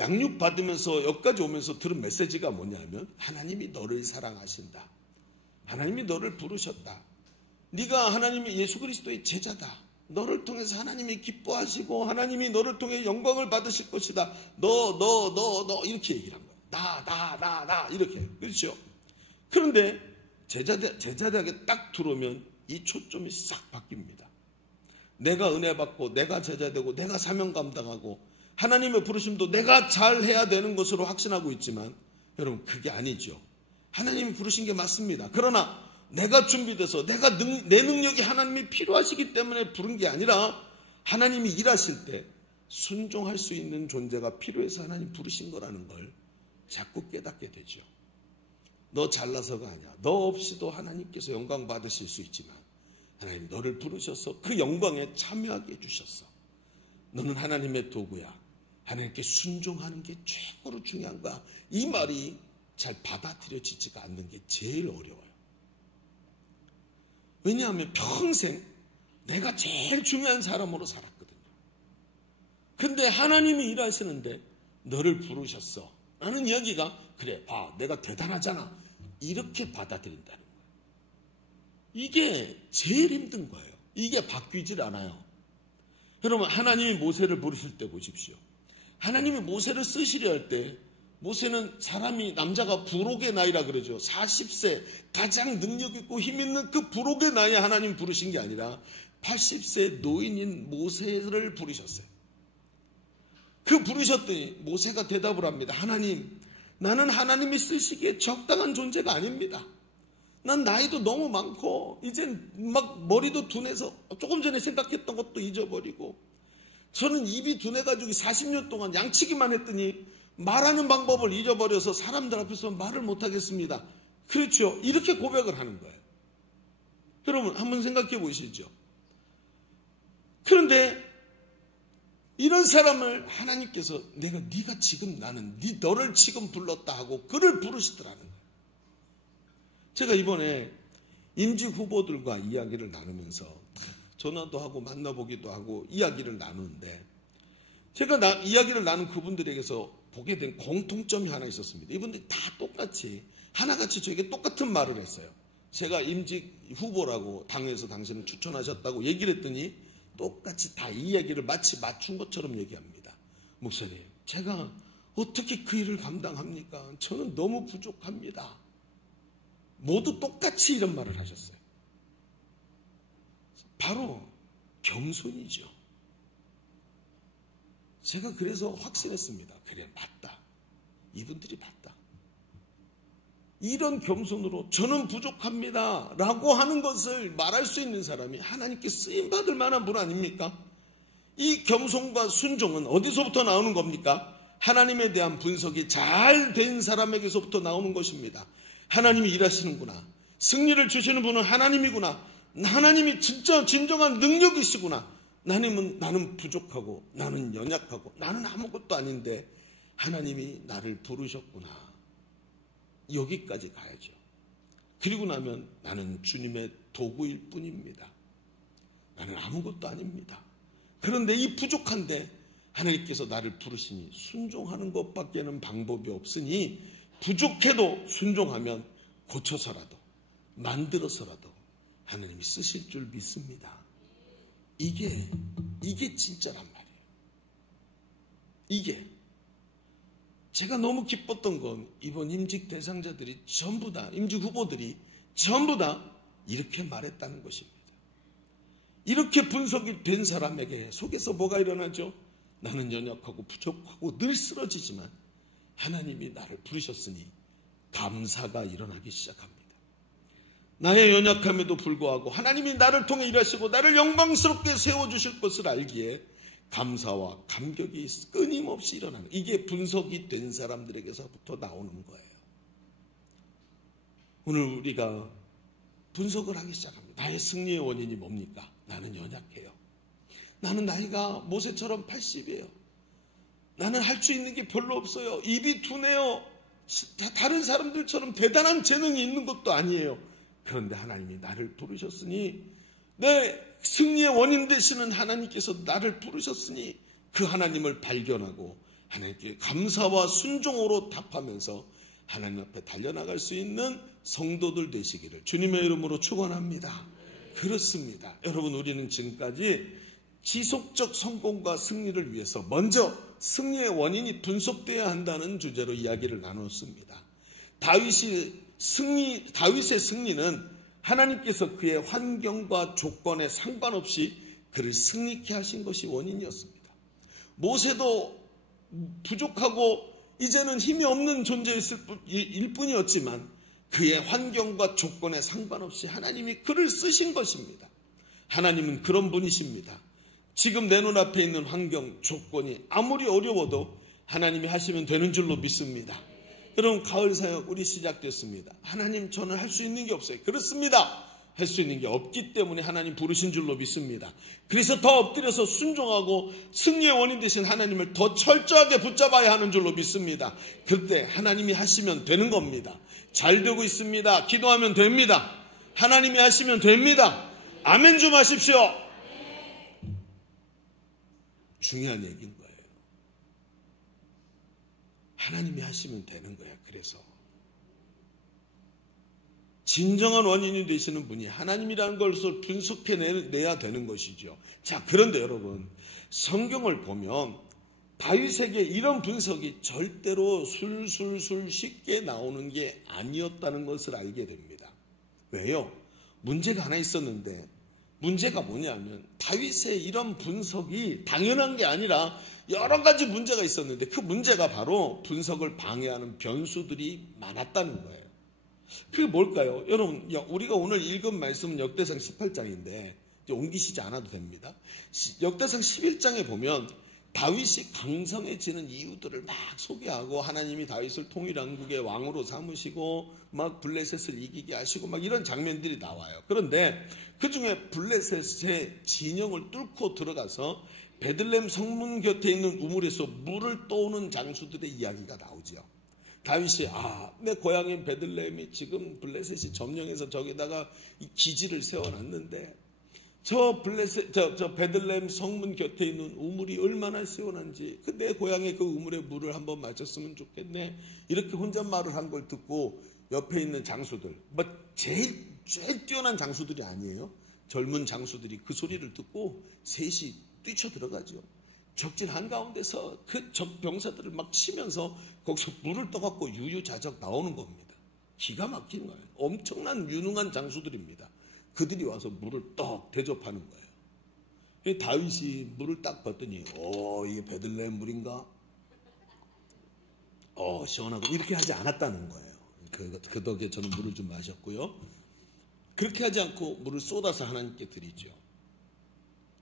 양육받으면서 여기까지 오면서 들은 메시지가 뭐냐면 하나님이 너를 사랑하신다. 하나님이 너를 부르셨다. 네가 하나님이 예수 그리스도의 제자다. 너를 통해서 하나님이 기뻐하시고 하나님이 너를 통해 영광을 받으실 것이다. 너 이렇게 얘기를 한 거야. 나 이렇게. 그렇죠? 그런데 제자대학에 딱 들어오면 이 초점이 싹 바뀝니다. 내가 은혜 받고 내가 제자되고 내가 사명 감당하고 하나님의 부르심도 내가 잘해야 되는 것으로 확신하고 있지만 여러분 그게 아니죠. 하나님이 부르신 게 맞습니다. 그러나 내가 준비돼서 내 능력이 하나님이 필요하시기 때문에 부른 게 아니라 하나님이 일하실 때 순종할 수 있는 존재가 필요해서 하나님 부르신 거라는 걸 자꾸 깨닫게 되죠. 너 잘나서가 아니야. 너 없이도 하나님께서 영광 받으실 수 있지만 하나님 너를 부르셔서 그 영광에 참여하게 해주셨어. 너는 하나님의 도구야. 하나님께 순종하는 게 최고로 중요한 거야. 이 말이 잘 받아들여지지가 않는 게 제일 어려워요. 왜냐하면 평생 내가 제일 중요한 사람으로 살았거든요. 근데 하나님이 일하시는데 너를 부르셨어 라는 이야기가 그래 봐 내가 대단하잖아 이렇게 받아들인다는 거예요. 이게 제일 힘든 거예요. 이게 바뀌질 않아요. 여러분 하나님이 모세를 부르실 때 보십시오. 하나님이 모세를 쓰시려 할 때 모세는 사람이 남자가 부록의 나이라 그러죠. 40세 가장 능력 있고 힘 있는 그 부록의 나이에 하나님 부르신 게 아니라 80세 노인인 모세를 부르셨어요. 그 부르셨더니 모세가 대답을 합니다. 하나님 나는 하나님이 쓰시기에 적당한 존재가 아닙니다. 난 나이도 너무 많고 이젠 막 머리도 둔해서 조금 전에 생각했던 것도 잊어버리고 저는 입이 둔해가지고 40년 동안 양치기만 했더니 말하는 방법을 잊어버려서 사람들 앞에서 말을 못하겠습니다. 그렇죠. 이렇게 고백을 하는 거예요. 여러분 한번 생각해 보시죠. 그런데 이런 사람을 하나님께서 네가 지금 나는 너를 지금 불렀다 하고 그를 부르시더라는 거예요. 제가 이번에 임직 후보들과 이야기를 나누면서 전화도 하고 만나보기도 하고 이야기를 나누는데 제가 이야기를 나눈 그분들에게서 보게 된 공통점이 하나 있었습니다. 이분들이 다 똑같이 하나같이 저에게 똑같은 말을 했어요. 제가 임직 후보라고 당에서 당신을 추천하셨다고 얘기를 했더니 똑같이 다 이 이야기를 마치 맞춘 것처럼 얘기합니다. 목사님, 제가 어떻게 그 일을 감당합니까? 저는 너무 부족합니다. 모두 똑같이 이런 말을 하셨어요. 바로 겸손이죠. 제가 그래서 확신했습니다. 그래, 맞다. 이분들이 맞다. 이런 겸손으로 저는 부족합니다 라고 하는 것을 말할 수 있는 사람이 하나님께 쓰임받을 만한 분 아닙니까? 이 겸손과 순종은 어디서부터 나오는 겁니까? 하나님에 대한 분석이 잘 된 사람에게서부터 나오는 것입니다. 하나님이 일하시는구나. 승리를 주시는 분은 하나님이구나. 하나님이 진짜 진정한 능력이시구나. 나는 부족하고 나는 연약하고 나는 아무것도 아닌데 하나님이 나를 부르셨구나. 여기까지 가야죠. 그리고 나면 나는 주님의 도구일 뿐입니다. 나는 아무것도 아닙니다. 그런데 이 부족한데 하나님께서 나를 부르시니 순종하는 것밖에는 방법이 없으니 부족해도 순종하면 고쳐서라도 만들어서라도 하나님이 쓰실 줄 믿습니다. 이게 진짜란 말이에요. 이게 제가 너무 기뻤던 건 이번 임직 대상자들이 전부 다, 임직 후보들이 전부 다 이렇게 말했다는 것입니다. 이렇게 분석이 된 사람에게 속에서 뭐가 일어나죠? 나는 연약하고 부족하고 늘 쓰러지지만 하나님이 나를 부르셨으니 감사가 일어나기 시작합니다. 나의 연약함에도 불구하고 하나님이 나를 통해 일하시고 나를 영광스럽게 세워주실 것을 알기에 감사와 감격이 끊임없이 일어나는, 이게 분석이 된 사람들에게서부터 나오는 거예요. 오늘 우리가 분석을 하기 시작합니다. 나의 승리의 원인이 뭡니까? 나는 연약해요. 나는 나이가 모세처럼 80이에요. 나는 할 수 있는 게 별로 없어요. 입이 둔해요. 다른 사람들처럼 대단한 재능이 있는 것도 아니에요. 그런데 하나님이 나를 부르셨으니, 내 승리의 원인 되시는 하나님께서 나를 부르셨으니 그 하나님을 발견하고 하나님께 감사와 순종으로 답하면서 하나님 앞에 달려나갈 수 있는 성도들 되시기를 주님의 이름으로 축원합니다. 그렇습니다. 여러분, 우리는 지금까지 지속적 성공과 승리를 위해서 먼저 승리의 원인이 분석되어야 한다는 주제로 이야기를 나눴습니다. 다윗의 승리는 하나님께서 그의 환경과 조건에 상관없이 그를 승리케 하신 것이 원인이었습니다. 모세도 부족하고 이제는 힘이 없는 존재일 뿐이었지만 그의 환경과 조건에 상관없이 하나님이 그를 쓰신 것입니다. 하나님은 그런 분이십니다. 지금 내 눈앞에 있는 환경, 조건이 아무리 어려워도 하나님이 하시면 되는 줄로 믿습니다. 여러분, 가을 사역 우리 시작됐습니다. 하나님, 저는 할 수 있는 게 없어요. 그렇습니다. 할 수 있는 게 없기 때문에 하나님 부르신 줄로 믿습니다. 그래서 더 엎드려서 순종하고 승리의 원인 되신 하나님을 더 철저하게 붙잡아야 하는 줄로 믿습니다. 그때 하나님이 하시면 되는 겁니다. 잘 되고 있습니다. 기도하면 됩니다. 하나님이 하시면 됩니다. 아멘 좀 하십시오. 중요한 얘기인 거예요. 하나님이 하시면 되는 거야. 그래서 진정한 원인이 되시는 분이 하나님이라는 것을 분석해내야 되는 것이죠. 자, 그런데 여러분, 성경을 보면 다윗에게 이런 분석이 절대로 술술술 쉽게 나오는 게 아니었다는 것을 알게 됩니다. 왜요? 문제가 하나 있었는데, 문제가 뭐냐면 다윗의 이런 분석이 당연한 게 아니라 여러 가지 문제가 있었는데, 그 문제가 바로 분석을 방해하는 변수들이 많았다는 거예요. 그게 뭘까요? 여러분, 우리가 오늘 읽은 말씀은 역대상 18장인데 이제 옮기시지 않아도 됩니다. 역대상 11장에 보면 다윗이 강성해지는 이유들을 막 소개하고, 하나님이 다윗을 통일왕국의 왕으로 삼으시고 막 블레셋을 이기게 하시고 막 이런 장면들이 나와요. 그런데 그 중에 블레셋의 진영을 뚫고 들어가서 베들레헴 성문 곁에 있는 우물에서 물을 떠오는 장수들의 이야기가 나오죠. 다윗이 내 고향인 베들레헴이 지금 블레셋이 점령해서 저기다가 이 기지를 세워놨는데 저 베들레헴 성문 곁에 있는 우물이 얼마나 시원한지, 내 고향에 그 우물의 물을 한번 마셨으면 좋겠네. 이렇게 혼잣말을 한 걸 듣고 옆에 있는 장수들, 제일 뛰어난 장수들이 아니에요. 젊은 장수들이 그 소리를 듣고 셋이 뛰쳐 들어가죠. 적진 한가운데서 그 적 병사들을 막 치면서 거기서 물을 떠갖고 유유자적 나오는 겁니다. 기가 막힌 거예요. 엄청난 유능한 장수들입니다. 그들이 와서 물을 떡 대접하는 거예요. 다윗이 물을 딱 봤더니 이게 베들레헴 물인가? 시원하고, 이렇게 하지 않았다는 거예요. 그 덕에 저는 물을 좀 마셨고요. 그렇게 하지 않고 물을 쏟아서 하나님께 드리죠.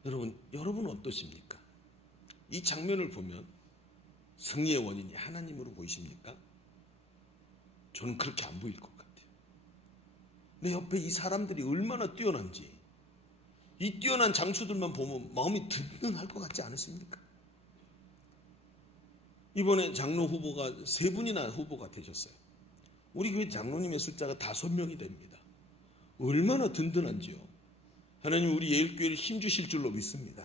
여러분 어떠십니까? 이 장면을 보면 승리의 원인이 하나님으로 보이십니까? 저는 그렇게 안 보일 것 같아요. 내 옆에 이 사람들이 얼마나 뛰어난지, 이 뛰어난 장수들만 보면 마음이 든든할 것 같지 않으십니까? 이번에 장로 후보가 3분이나 후보가 되셨어요. 우리 교회 장로님의 숫자가 5명이 됩니다. 얼마나 든든한지요. 하나님 우리 예일교회를 힘주실 줄로 믿습니다.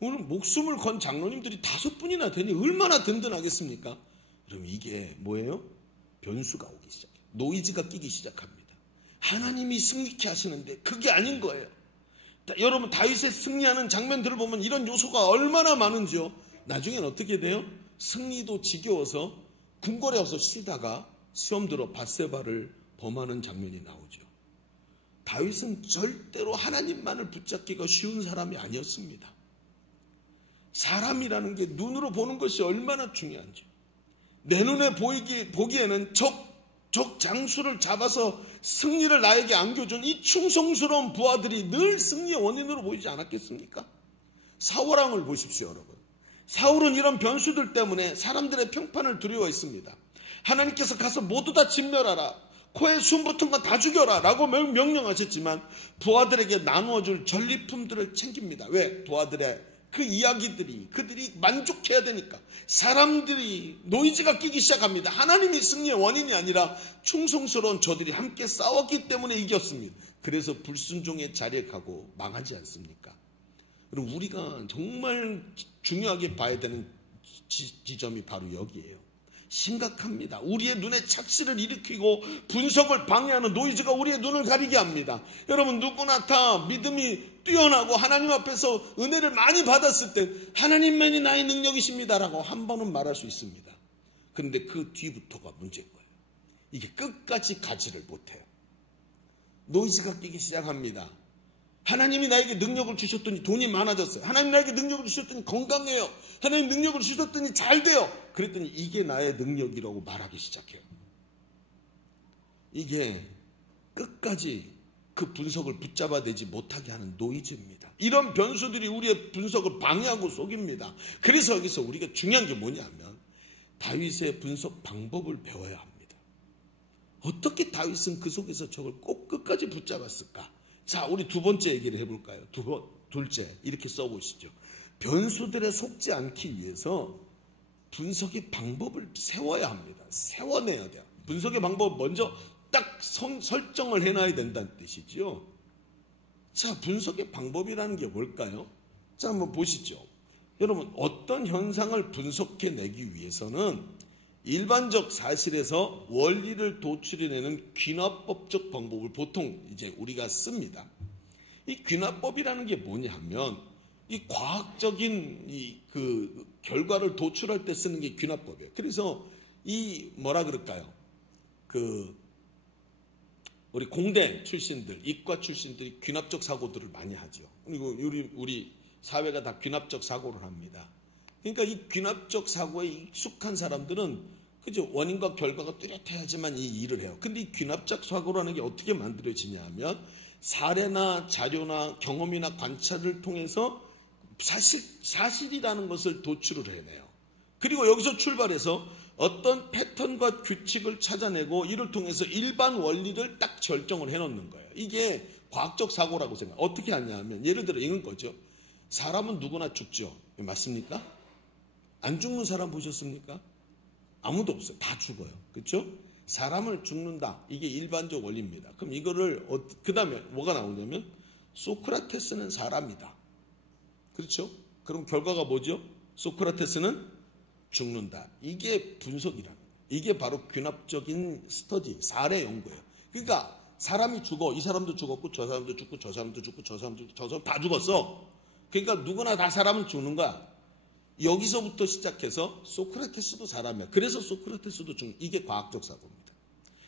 오늘 목숨을 건 장로님들이 5분이나 되니 얼마나 든든하겠습니까? 그럼 이게 뭐예요? 변수가 오기 시작해요. 노이즈가 끼기 시작합니다. 하나님이 승리케 하시는데 그게 아닌 거예요. 여러분 다윗의 승리하는 장면들을 보면 이런 요소가 얼마나 많은지요. 나중엔 어떻게 돼요? 승리도 지겨워서 궁궐에 와서 쉬다가 시험 들어 밧세바를 범하는 장면이 나오죠. 다윗은 절대로 하나님만을 붙잡기가 쉬운 사람이 아니었습니다. 사람이라는 게 눈으로 보는 것이 얼마나 중요한지, 내 눈에 보기에는 적 장수를 잡아서 승리를 나에게 안겨준 이 충성스러운 부하들이 늘 승리의 원인으로 보이지 않았겠습니까? 사울왕을 보십시오, 여러분. 사울은 이런 변수들 때문에 사람들의 평판을 두려워했습니다. 하나님께서 가서 모두 다 진멸하라, 코에 숨 붙은 거 다 죽여라 라고 명령하셨지만 부하들에게 나누어줄 전리품들을 챙깁니다. 왜? 부하들의 그 이야기들이, 그들이 만족해야 되니까 사람들이 노이즈가 끼기 시작합니다. 하나님이 승리의 원인이 아니라 충성스러운 저들이 함께 싸웠기 때문에 이겼습니다. 그래서 불순종의 자리에 가고 망하지 않습니까? 그럼 우리가 정말 중요하게 봐야 되는 지점이 바로 여기에요. 심각합니다. 우리의 눈에 착시를 일으키고 분석을 방해하는 노이즈가 우리의 눈을 가리게 합니다. 여러분 누구나 다 믿음이 뛰어나고 하나님 앞에서 은혜를 많이 받았을 때 하나님만이 나의 능력이십니다라고 한 번은 말할 수 있습니다. 그런데 그 뒤부터가 문제인 거예요. 이게 끝까지 가지를 못해요. 노이즈가 끼기 시작합니다. 하나님이 나에게 능력을 주셨더니 돈이 많아졌어요. 하나님 나에게 능력을 주셨더니 건강해요. 하나님 능력을 주셨더니 잘 돼요. 그랬더니 이게 나의 능력이라고 말하기 시작해요. 이게 끝까지 그 분석을 붙잡아내지 못하게 하는 노이즈입니다. 이런 변수들이 우리의 분석을 방해하고 속입니다. 그래서 여기서 우리가 중요한 게 뭐냐면 다윗의 분석 방법을 배워야 합니다. 어떻게 다윗은 그 속에서 저걸 꼭 끝까지 붙잡았을까? 자, 우리 두 번째 얘기를 해볼까요? 둘째, 이렇게 써보시죠. 변수들에 속지 않기 위해서 분석의 방법을 세워야 합니다. 세워내야 돼요. 분석의 방법 먼저 딱 설정을 해놔야 된다는 뜻이죠. 자, 분석의 방법이라는 게 뭘까요? 자, 한번 보시죠. 여러분, 어떤 현상을 분석해내기 위해서는 일반적 사실에서 원리를 도출해내는 귀납법적 방법을 보통 이제 우리가 씁니다. 이 귀납법이라는 게 뭐냐 하면 이 과학적인 그 결과를 도출할 때 쓰는 게 귀납법이에요. 그래서 이 뭐라 그럴까요? 우리 공대 출신들, 이과 출신들이 귀납적 사고들을 많이 하죠. 그리고 우리 사회가 다 귀납적 사고를 합니다. 그러니까 이 귀납적 사고에 익숙한 사람들은 그죠? 원인과 결과가 뚜렷해야지만 이 일을 해요. 근데 이 귀납적 사고라는 게 어떻게 만들어지냐 하면 사례나 자료나 경험이나 관찰을 통해서 사실이라는 것을 도출을 해내요. 그리고 여기서 출발해서 어떤 패턴과 규칙을 찾아내고 이를 통해서 일반 원리를 딱 결정을 해놓는 거예요. 이게 과학적 사고라고 생각해요. 어떻게 하냐 하면 예를 들어 이런 거죠. 사람은 누구나 죽죠. 맞습니까? 안 죽는 사람 보셨습니까? 아무도 없어요. 다 죽어요. 그렇죠? 사람을 죽는다. 이게 일반적 원리입니다. 그럼 이거를 그 다음에 뭐가 나오냐면 소크라테스는 사람이다. 그렇죠? 그럼 결과가 뭐죠? 소크라테스는 죽는다. 이게 분석이라는 거예요. 이게 바로 균합적인 스터디, 사례 연구예요. 그러니까 사람이 죽어. 이 사람도 죽었고 저 사람도 죽고 저 사람도 죽고 저 사람도 죽고 저 사람 다 죽었어. 그러니까 누구나 다 사람은 죽는 거야. 여기서부터 시작해서 소크라테스도 사람이야. 그래서 소크라테스도 죽는, 이게 과학적 사고입니다.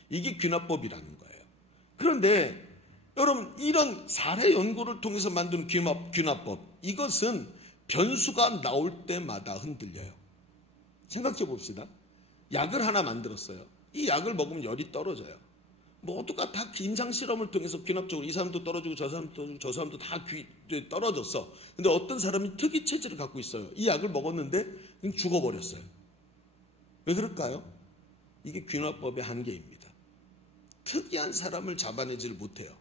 이게 균합법이라는 거예요. 그런데 여러분, 이런 사례 연구를 통해서 만드는 균합법, 이것은 변수가 나올 때마다 흔들려요. 생각해 봅시다. 약을 하나 만들었어요. 이 약을 먹으면 열이 떨어져요. 모두가 다 임상 실험을 통해서 균합적으로 이 사람도 떨어지고 저 사람도 떨어지고 저 사람도 다 떨어졌어. 근데 어떤 사람이 특이 체질을 갖고 있어요. 이 약을 먹었는데 죽어버렸어요. 왜 그럴까요? 이게 균합법의 한계입니다. 특이한 사람을 잡아내지를 못해요.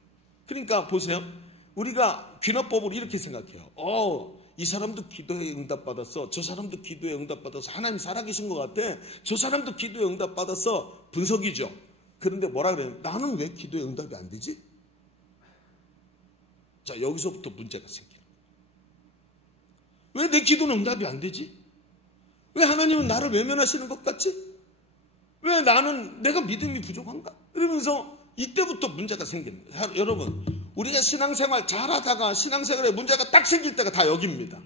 그러니까 보세요. 우리가 균합법으로 이렇게 생각해요. 이 사람도 기도에 응답받았어. 저 사람도 기도에 응답받았어. 하나님 살아계신 것 같아. 저 사람도 기도에 응답받았어. 분석이죠. 그런데 뭐라 그래요? 나는 왜 기도에 응답이 안 되지? 자, 여기서부터 문제가 생겨요. 왜 내 기도는 응답이 안 되지? 왜 하나님은 나를 외면하시는 것 같지? 왜 내가 믿음이 부족한가? 이러면서 이때부터 문제가 생깁니다. 여러분, 우리가 신앙생활 잘하다가 신앙생활에 문제가 딱 생길 때가 다 여기입니다.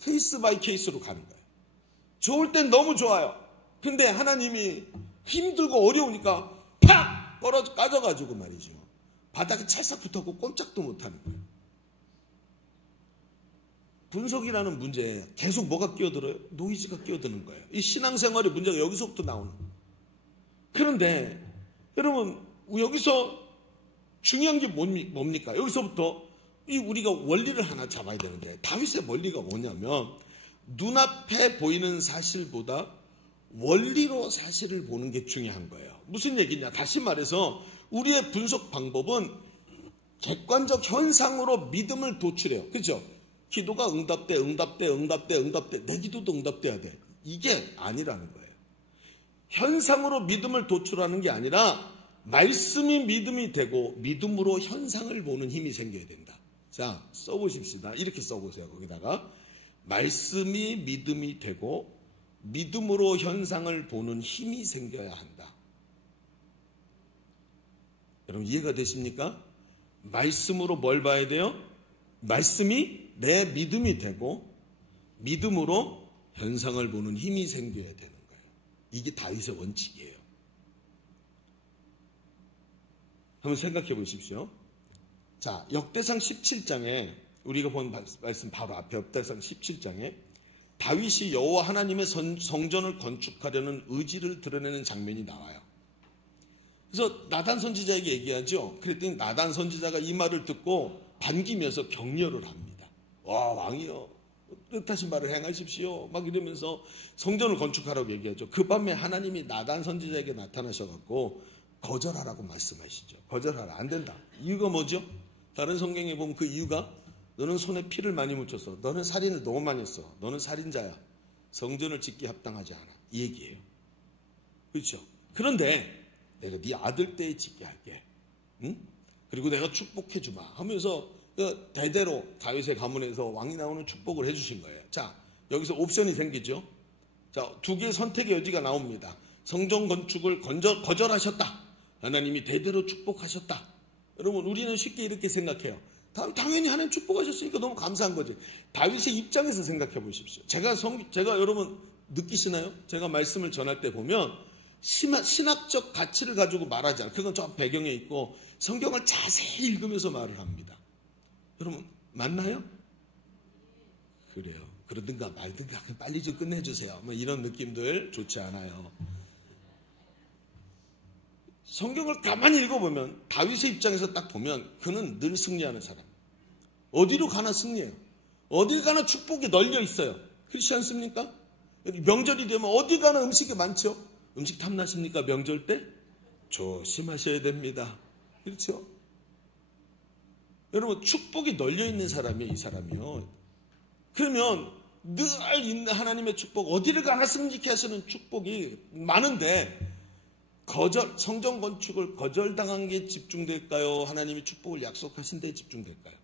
케이스 바이 케이스로 가는 거예요. 좋을 땐 너무 좋아요. 근데 하나님이 힘들고 어려우니까 팍! 까져가지고 말이죠. 바닥에 찰싹 붙었고 꼼짝도 못하는 거예요. 분석이라는 문제에 계속 뭐가 끼어들어요? 노이즈가 끼어드는 거예요. 이 신앙생활의 문제가 여기서부터 나오는 거예요. 그런데 여러분, 여기서 중요한 게 뭡니까? 여기서부터 우리가 원리를 하나 잡아야 되는데, 다윗의 원리가 뭐냐면 눈앞에 보이는 사실보다 원리로 사실을 보는 게 중요한 거예요. 무슨 얘기냐? 다시 말해서 우리의 분석 방법은 객관적 현상으로 믿음을 도출해요. 그렇죠? 기도가 응답돼. 내 기도도 응답돼야 돼. 이게 아니라는 거예요. 현상으로 믿음을 도출하는 게 아니라 말씀이 믿음이 되고 믿음으로 현상을 보는 힘이 생겨야 된다. 자, 써보십시다. 이렇게 써보세요. 거기다가 말씀이 믿음이 되고 믿음으로 현상을 보는 힘이 생겨야 한다. 여러분, 이해가 되십니까? 말씀으로 뭘 봐야 돼요? 말씀이 내 믿음이 되고 믿음으로 현상을 보는 힘이 생겨야 되는 거예요. 이게 다윗의 원칙이에요. 한번 생각해 보십시오. 자, 역대상 17장에 우리가 본 말씀 바로 앞에 역대상 17장에 다윗이 여호와 하나님의 성전을 건축하려는 의지를 드러내는 장면이 나와요. 그래서 나단 선지자에게 얘기하죠. 그랬더니 나단 선지자가 이 말을 듣고 반기면서 격려를 합니다. 와, 왕이여, 뜻하신 바를 행하십시오. 막 이러면서 성전을 건축하라고 얘기하죠. 그 밤에 하나님이 나단 선지자에게 나타나셔갖고 거절하라고 말씀하시죠. 거절하라, 안 된다. 이유가 뭐죠? 다른 성경에 보면 그 이유가 너는 손에 피를 많이 묻혔어. 너는 살인을 너무 많이 했어. 너는 살인자야. 성전을 짓기 합당하지 않아. 이 얘기예요. 그렇죠? 그런데 내가 네 아들 때에 짓게 할게. 응? 그리고 내가 축복해 주마 하면서 대대로 다윗의 가문에서 왕이 나오는 축복을 해주신 거예요. 자, 여기서 옵션이 생기죠. 자, 두 개의 선택의 여지가 나옵니다. 성전 건축을 거절하셨다. 하나님이 대대로 축복하셨다. 여러분, 우리는 쉽게 이렇게 생각해요. 당연히 하나님 축복하셨으니까 너무 감사한 거지. 다윗의 입장에서 생각해 보십시오. 제가 여러분 느끼시나요? 제가 말씀을 전할 때 보면 신학적 가치를 가지고 말하지 않아요. 그건 저 배경에 있고 성경을 자세히 읽으면서 말을 합니다. 여러분, 맞나요? 그래요. 그러든가 말든가 빨리 좀 끝내주세요. 뭐 이런 느낌들 좋지 않아요. 성경을 가만히 읽어보면 다윗의 입장에서 딱 보면 그는 늘 승리하는 사람. 어디로 가나 승리해요. 어딜 가나 축복이 널려 있어요. 그렇지 않습니까? 명절이 되면 어디 가나 음식이 많죠. 음식 탐나십니까? 명절 때? 조심하셔야 됩니다. 그렇죠? 여러분, 축복이 널려 있는 사람이에요. 이 사람이요. 그러면 늘 있는 하나님의 축복, 어디를 가나 승리케 하시는 축복이 많은데 성전 건축을 거절당한 게 집중될까요? 하나님이 축복을 약속하신 데 집중될까요?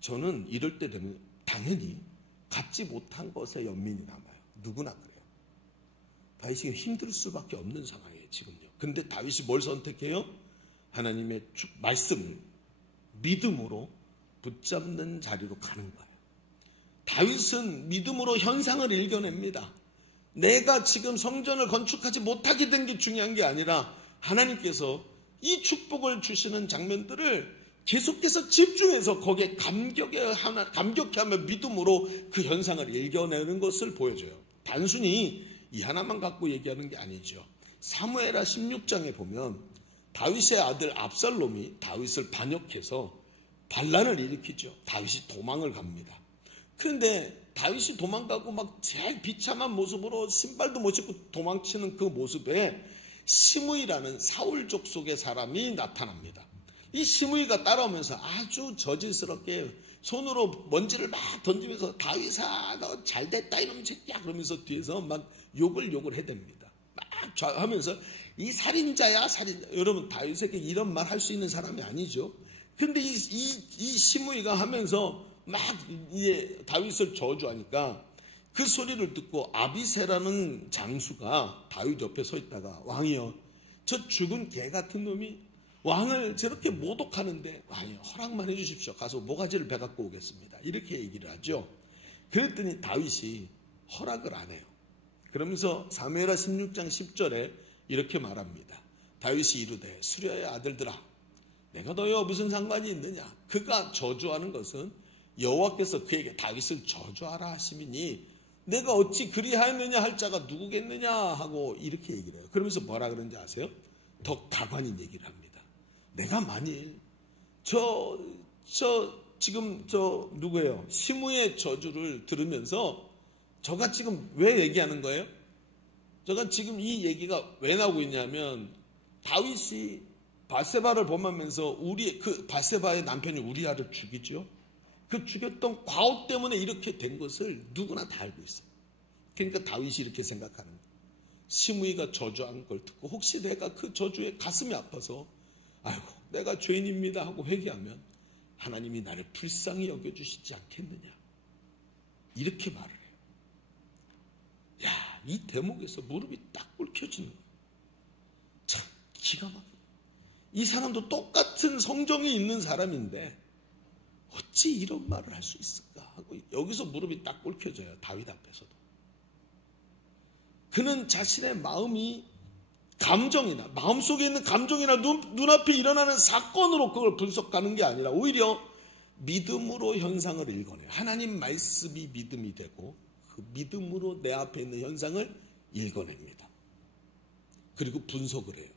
저는 이럴 때 되면 당연히 갖지 못한 것에 연민이 남아요. 누구나 그래요. 다윗이 힘들 수밖에 없는 상황이에요, 지금요. 근데 다윗이 뭘 선택해요? 하나님의 말씀을 믿음으로 붙잡는 자리로 가는 거예요. 다윗은 믿음으로 현상을 읽어냅니다. 내가 지금 성전을 건축하지 못하게 된 게 중요한 게 아니라 하나님께서 이 축복을 주시는 장면들을 계속해서 집중해서 거기에 감격해하며 믿음으로 그 현상을 읽어내는 것을 보여줘요. 단순히 이 하나만 갖고 얘기하는 게 아니죠. 사무엘하 16장에 보면 다윗의 아들 압살롬이 다윗을 반역해서 반란을 일으키죠. 다윗이 도망을 갑니다. 그런데 다윗이 도망가고 막 제일 비참한 모습으로 신발도 못 신고 도망치는 그 모습에 시므이라는 사울 족속의 사람이 나타납니다. 이 시므이가 따라오면서 아주 저질스럽게 손으로 먼지를 막 던지면서 다윗아 너 잘됐다 이놈 새끼야 그러면서 뒤에서 막 욕을 해댑니다. 막 하면서 이 살인자야 살인자. 여러분 다윗에게 이런 말 할 수 있는 사람이 아니죠. 근데 이 시므이가 하면서 막 다윗을 저주하니까 그 소리를 듣고 아비새라는 장수가 다윗 옆에 서 있다가 왕이여 저 죽은 개 같은 놈이 왕을 저렇게 모독하는데 왕이 허락만 해주십시오. 가서 모가지를 베갖고 오겠습니다. 이렇게 얘기를 하죠. 그랬더니 다윗이 허락을 안 해요. 그러면서 사무엘하 16장 10절에 이렇게 말합니다. 다윗이 이르되 수려의 아들들아 내가 너희와 무슨 상관이 있느냐. 그가 저주하는 것은 여호와께서 그에게 다윗을 저주하라 하심이니 내가 어찌 그리하였느냐 할 자가 누구겠느냐 하고 이렇게 얘기를 해요. 그러면서 뭐라 그러는지 아세요? 더 가관인 얘기를 합니다. 내가 만일 지금 누구예요? 시므의 저주를 들으면서 저가 지금 왜 얘기하는 거예요? 저가 지금 이 얘기가 왜 나오고 있냐면 다윗이 바세바를 범하면서 그 바세바의 남편이 우리아를 죽이죠. 그 죽였던 과오 때문에 이렇게 된 것을 누구나 다 알고 있어요. 그러니까 다윗이 이렇게 생각하는 거예요. 시므이가 저주한 걸 듣고 혹시 내가 그 저주에 가슴이 아파서 아이고 내가 죄인입니다 하고 회개하면 하나님이 나를 불쌍히 여겨주시지 않겠느냐 이렇게 말을 해요. 야, 이 대목에서 무릎이 딱 꿇혀지는 거예요. 참 기가 막혀요. 이 사람도 똑같은 성정이 있는 사람인데 어찌 이런 말을 할 수 있을까 하고 여기서 무릎이 딱 꿇혀져요. 다윗 앞에서도. 그는 자신의 마음이 감정이나 마음속에 있는 감정이나 눈앞에 일어나는 사건으로 그걸 분석하는 게 아니라 오히려 믿음으로 현상을 읽어내요. 하나님 말씀이 믿음이 되고 그 믿음으로 내 앞에 있는 현상을 읽어냅니다. 그리고 분석을 해요.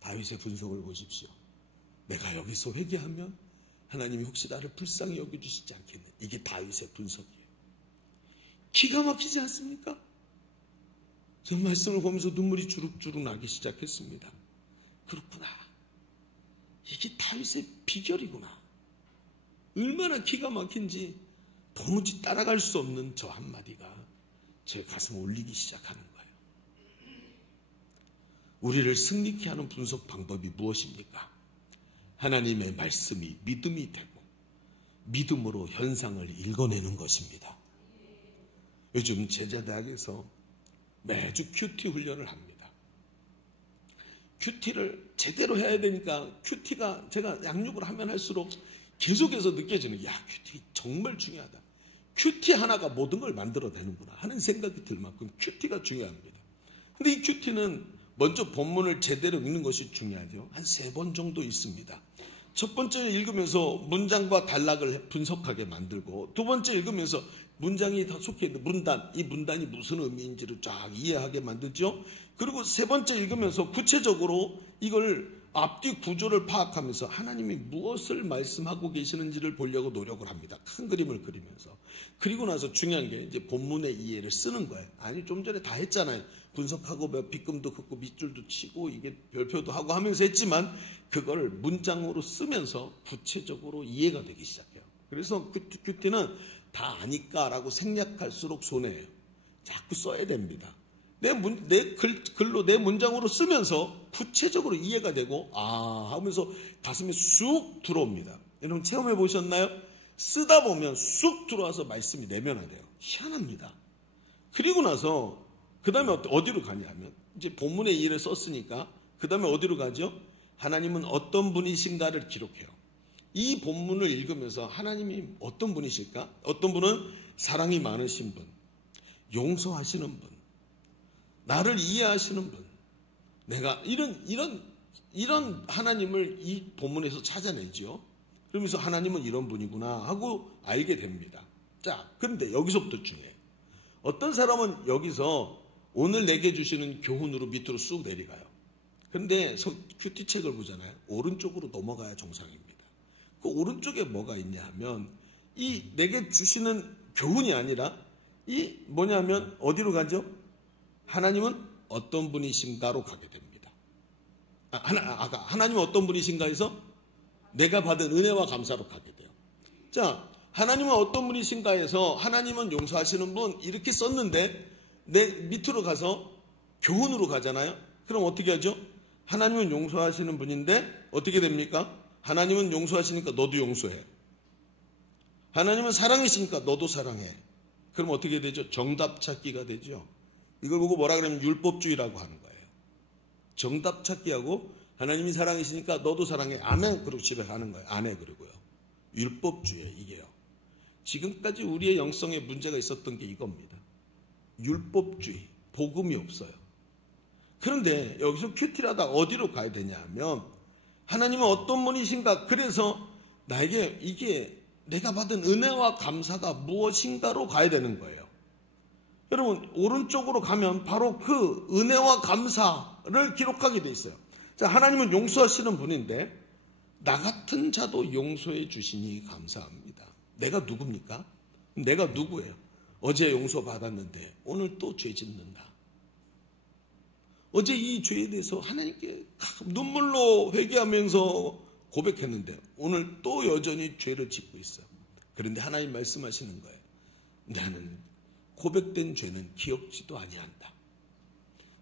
다윗의 분석을 보십시오. 내가 여기서 회개하면 하나님이 혹시 나를 불쌍히 여겨주시지 않겠네. 이게 다윗의 분석이에요. 기가 막히지 않습니까? 저 말씀을 보면서 눈물이 주룩주룩 나기 시작했습니다. 그렇구나. 이게 다윗의 비결이구나. 얼마나 기가 막힌지 도무지 따라갈 수 없는 저 한마디가 제 가슴을 울리기 시작하는 거예요. 우리를 승리케 하는 분석 방법이 무엇입니까? 하나님의 말씀이 믿음이 되고 믿음으로 현상을 읽어내는 것입니다. 요즘 제자대학에서 매주 큐티 훈련을 합니다. 큐티를 제대로 해야 되니까 큐티가 제가 양육을 하면 할수록 계속해서 느껴지는 야 큐티 정말 중요하다. 큐티 하나가 모든 걸 만들어내는구나 하는 생각이 들 만큼 큐티가 중요합니다. 근데 이 큐티는 먼저 본문을 제대로 읽는 것이 중요하죠. 한 3번 정도 있습니다. 첫 번째는 읽으면서 문장과 단락을 분석하게 만들고 두 번째 읽으면서 문장이 다 속해 있는 문단, 이 문단이 무슨 의미인지를 쫙 이해하게 만들죠. 그리고 세 번째 읽으면서 구체적으로 이걸 앞뒤 구조를 파악하면서 하나님이 무엇을 말씀하고 계시는지를 보려고 노력을 합니다. 큰 그림을 그리면서. 그리고 나서 중요한 게 이제 본문의 이해를 쓰는 거예요. 아니 좀 전에 다 했잖아요. 분석하고 빗금도 긋고 밑줄도 치고 이게 별표도 하고 하면서 했지만 그걸 문장으로 쓰면서 구체적으로 이해가 되기 시작해요. 그래서 큐티는 다 아니까라고 생략할수록 손해예요. 자꾸 써야 됩니다. 내 글로, 내 문장으로 쓰면서 구체적으로 이해가 되고, 하면서 가슴에 쑥 들어옵니다. 여러분 체험해 보셨나요? 쓰다 보면 쑥 들어와서 말씀이 내면화돼요. 희한합니다. 그리고 나서, 그 다음에 어디로 가냐면, 이제 본문에 이를 썼으니까, 그 다음에 어디로 가죠? 하나님은 어떤 분이신가를 기록해요. 이 본문을 읽으면서 하나님이 어떤 분이실까? 어떤 분은 사랑이 많으신 분, 용서하시는 분, 나를 이해하시는 분, 내가 이런 하나님을 이 본문에서 찾아내죠. 그러면서 하나님은 이런 분이구나 하고 알게 됩니다. 자, 그런데 여기서부터 중요해요. 어떤 사람은 여기서 오늘 내게 주시는 교훈으로 밑으로 쑥 내려가요. 그런데 큐티책을 보잖아요. 오른쪽으로 넘어가야 정상입니다. 그 오른쪽에 뭐가 있냐 하면 이 내게 주시는 교훈이 아니라 이 뭐냐면 어디로 가죠? 하나님은 어떤 분이신가로 가게 됩니다. 하나님은 어떤 분이신가 해서 내가 받은 은혜와 감사로 가게 돼요. 자, 하나님은 어떤 분이신가 해서 하나님은 용서하시는 분 이렇게 썼는데 내 밑으로 가서 교훈으로 가잖아요. 그럼 어떻게 하죠? 하나님은 용서하시는 분인데 어떻게 됩니까? 하나님은 용서하시니까 너도 용서해. 하나님은 사랑이시니까 너도 사랑해. 그럼 어떻게 되죠? 정답 찾기가 되죠. 이걸 보고 뭐라 그러면 율법주의라고 하는 거예요. 정답 찾기하고 하나님이 사랑이시니까 너도 사랑해. 아멘. 그러고 집에 가는 거예요. 안 해. 그러고요. 율법주의 이게요. 지금까지 우리의 영성에 문제가 있었던 게 이겁니다. 율법주의. 복음이 없어요. 그런데 여기서 큐티라다 어디로 가야 되냐 하면 하나님은 어떤 분이신가? 그래서 나에게 이게 내가 받은 은혜와 감사가 무엇인가로 가야 되는 거예요. 여러분 오른쪽으로 가면 바로 그 은혜와 감사를 기록하게 돼 있어요. 자, 하나님은 용서하시는 분인데 나 같은 자도 용서해 주시니 감사합니다. 내가 누굽니까? 내가 누구예요? 어제 용서받았는데 오늘 또 죄 짓는다. 어제 이 죄에 대해서 하나님께 눈물로 회개하면서 고백했는데 오늘 또 여전히 죄를 짓고 있어요. 그런데 하나님 말씀하시는 거예요. 나는 고백된 죄는 기억지도 아니한다.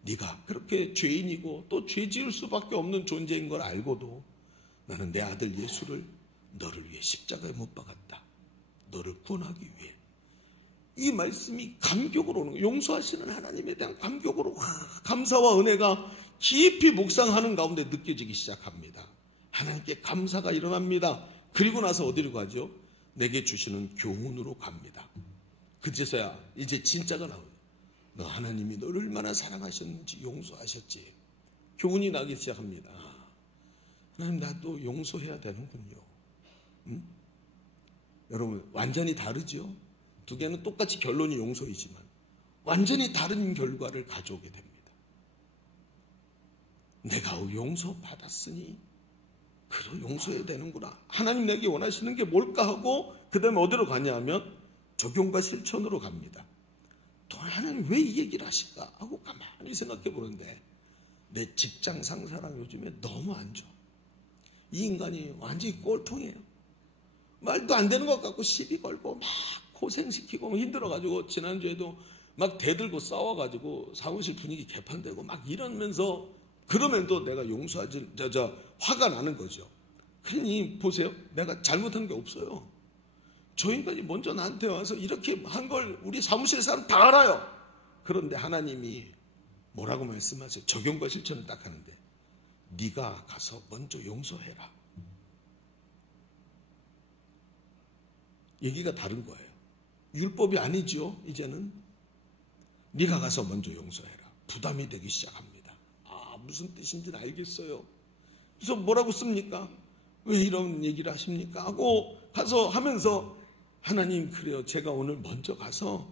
네가 그렇게 죄인이고 또 죄 지을 수밖에 없는 존재인 걸 알고도 나는 내 아들 예수를 너를 위해 십자가에 못 박았다. 너를 구원하기 위해. 이 말씀이 감격으로 오는 거예요. 용서하시는 하나님에 대한 감격으로 감사와 은혜가 깊이 묵상하는 가운데 느껴지기 시작합니다. 하나님께 감사가 일어납니다. 그리고 나서 어디로 가죠? 내게 주시는 교훈으로 갑니다. 그제서야 이제 진짜가 나옵니다. 너 하나님이 너를 얼마나 사랑하셨는지 용서하셨지. 교훈이 나기 시작합니다. 하나님 나도 용서해야 되는군요. 여러분 완전히 다르죠? 두 개는 똑같이 결론이 용서이지만 완전히 다른 결과를 가져오게 됩니다. 내가 용서받았으니 그래도 용서해야 되는구나. 하나님 내게 원하시는 게 뭘까 하고 그 다음에 어디로 가냐 하면 적용과 실천으로 갑니다. 또 하나님 왜 이 얘기를 하실까 하고 가만히 생각해 보는데 내 직장 상사랑 요즘에 너무 안 좋아. 이 인간이 완전히 꼴통이에요. 말도 안 되는 것 같고 시비 걸고 막 고생시키고 힘들어가지고 지난주에도 막 대들고 싸워가지고 사무실 분위기 개판되고 막 이러면서 그러면도 내가 용서하지 화가 나는 거죠. 그러니 보세요. 내가 잘못한 게 없어요. 저 인간이 먼저 나한테 와서 이렇게 한 걸 우리 사무실 사람 다 알아요. 그런데 하나님이 뭐라고 말씀하세요? 적용과 실천을 딱 하는데 네가 가서 먼저 용서해라. 얘기가 다른 거예요. 율법이 아니죠. 이제는 네가 가서 먼저 용서해라. 부담이 되기 시작합니다. 무슨 뜻인지는 알겠어요. 그래서 뭐라고 씁니까? 왜 이런 얘기를 하십니까? 하고 가서 하면서 하나님 그래요. 제가 오늘 먼저 가서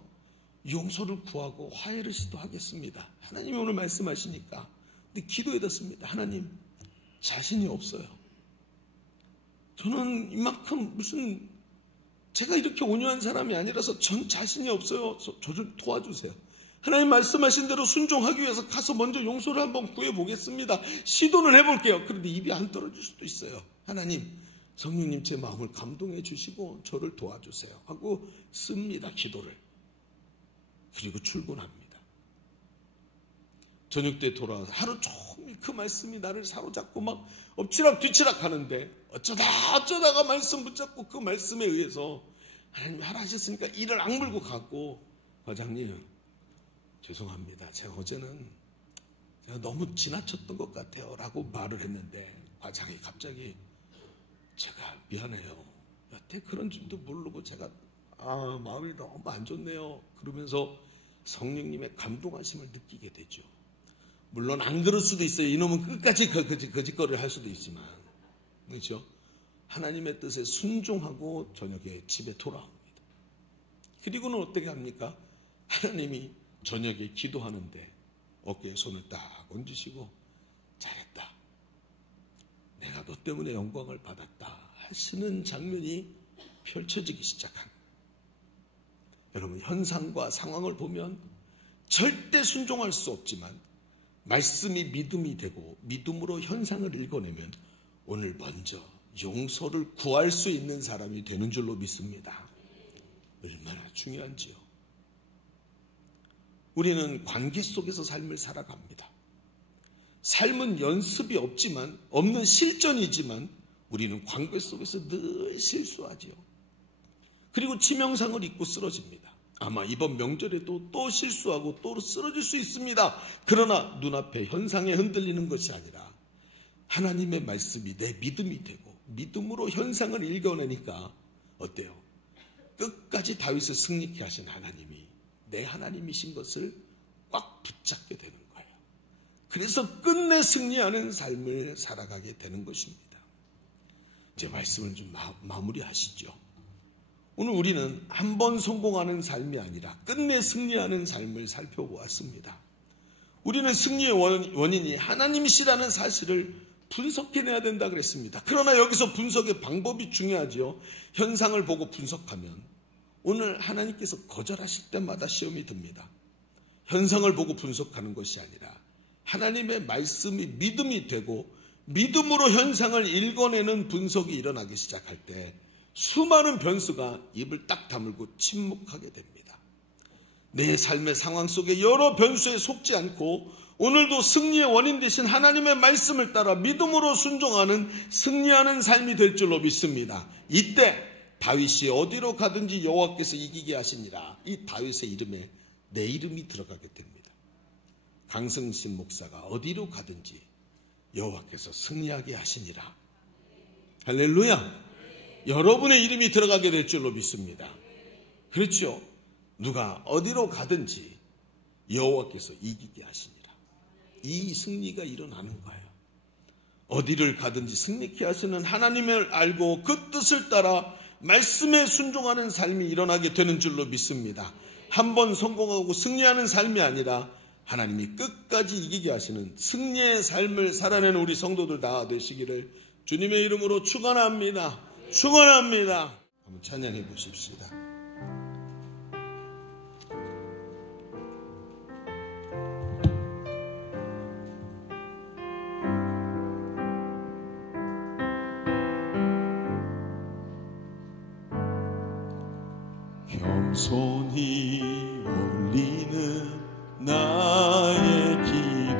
용서를 구하고 화해를 시도하겠습니다. 하나님이 오늘 말씀하시니까 근데 기도해 뒀습니다. 하나님 자신이 없어요. 저는 이만큼 무슨 제가 이렇게 온유한 사람이 아니라서 전 자신이 없어요. 저 좀 도와주세요. 하나님 말씀하신 대로 순종하기 위해서 가서 먼저 용서를 한번 구해보겠습니다. 시도는 해볼게요. 그런데 입이 안 떨어질 수도 있어요. 하나님, 성령님 제 마음을 감동해 주시고 저를 도와주세요 하고 씁니다. 기도를. 그리고 출근합니다. 저녁 때 돌아와서 하루 종일 그 말씀이 나를 사로잡고 막 엎치락 뒤치락 하는데 어쩌다가 말씀 붙잡고 그 말씀에 의해서 하나님이 하라 하셨으니까 이를 악물고 갔고, 과장님 죄송합니다. 제가 어제는 제가 너무 지나쳤던 것 같아요 라고 말을 했는데, 과장이 갑자기 제가 미안해요. 여태 그런 줄도 모르고 제가 마음이 너무 안 좋네요. 그러면서 성령님의 감동하심을 느끼게 되죠. 물론 안 그럴 수도 있어요. 이놈은 끝까지 거짓거리를 할 수도 있지만, 그렇죠? 하나님의 뜻에 순종하고 저녁에 집에 돌아옵니다. 그리고는 어떻게 합니까? 하나님이 저녁에 기도하는데 어깨에 손을 딱 얹으시고, 잘했다, 내가 너 때문에 영광을 받았다 하시는 장면이 펼쳐지기 시작합니다. 여러분, 현상과 상황을 보면 절대 순종할 수 없지만 말씀이 믿음이 되고 믿음으로 현상을 읽어내면 오늘 먼저 용서를 구할 수 있는 사람이 되는 줄로 믿습니다. 얼마나 중요한지요. 우리는 관계 속에서 삶을 살아갑니다. 삶은 연습이 없는 실전이지만 우리는 관계 속에서 늘 실수하지요. 그리고 치명상을 입고 쓰러집니다. 아마 이번 명절에도 또 실수하고 또 쓰러질 수 있습니다. 그러나 눈앞에 현상에 흔들리는 것이 아니라 하나님의 말씀이 내 믿음이 되고 믿음으로 현상을 읽어내니까 어때요? 끝까지 다윗을 승리케 하신 하나님이 내 하나님이신 것을 꽉 붙잡게 되는 거예요. 그래서 끝내 승리하는 삶을 살아가게 되는 것입니다. 이제 말씀을 좀 마무리하시죠. 오늘 우리는 한 번 성공하는 삶이 아니라 끝내 승리하는 삶을 살펴보았습니다. 우리는 승리의 원인이 하나님이시라는 사실을 분석해내야 된다 그랬습니다. 그러나 여기서 분석의 방법이 중요하죠. 현상을 보고 분석하면 오늘 하나님께서 거절하실 때마다 시험이 듭니다. 현상을 보고 분석하는 것이 아니라 하나님의 말씀이 믿음이 되고 믿음으로 현상을 읽어내는 분석이 일어나기 시작할 때 수많은 변수가 입을 딱 다물고 침묵하게 됩니다. 내 삶의 상황 속에 여러 변수에 속지 않고 오늘도 승리의 원인 되신 하나님의 말씀을 따라 믿음으로 순종하는 승리하는 삶이 될 줄로 믿습니다. 이때 다윗이 어디로 가든지 여호와께서 이기게 하시니라. 이 다윗의 이름에 내 이름이 들어가게 됩니다. 강승신 목사가 어디로 가든지 여호와께서 승리하게 하시니라. 할렐루야. 여러분의 이름이 들어가게 될 줄로 믿습니다. 그렇죠? 누가 어디로 가든지 여호와께서 이기게 하시니라. 이 승리가 일어나는 거예요. 어디를 가든지 승리케 하시는 하나님을 알고 그 뜻을 따라 말씀에 순종하는 삶이 일어나게 되는 줄로 믿습니다. 한 번 성공하고 승리하는 삶이 아니라 하나님이 끝까지 이기게 하시는 승리의 삶을 살아내는 우리 성도들 다 되시기를 주님의 이름으로 축원합니다. 축원합니다. 한번 찬양해 보십시다. 겸손히 올리는 나의 기도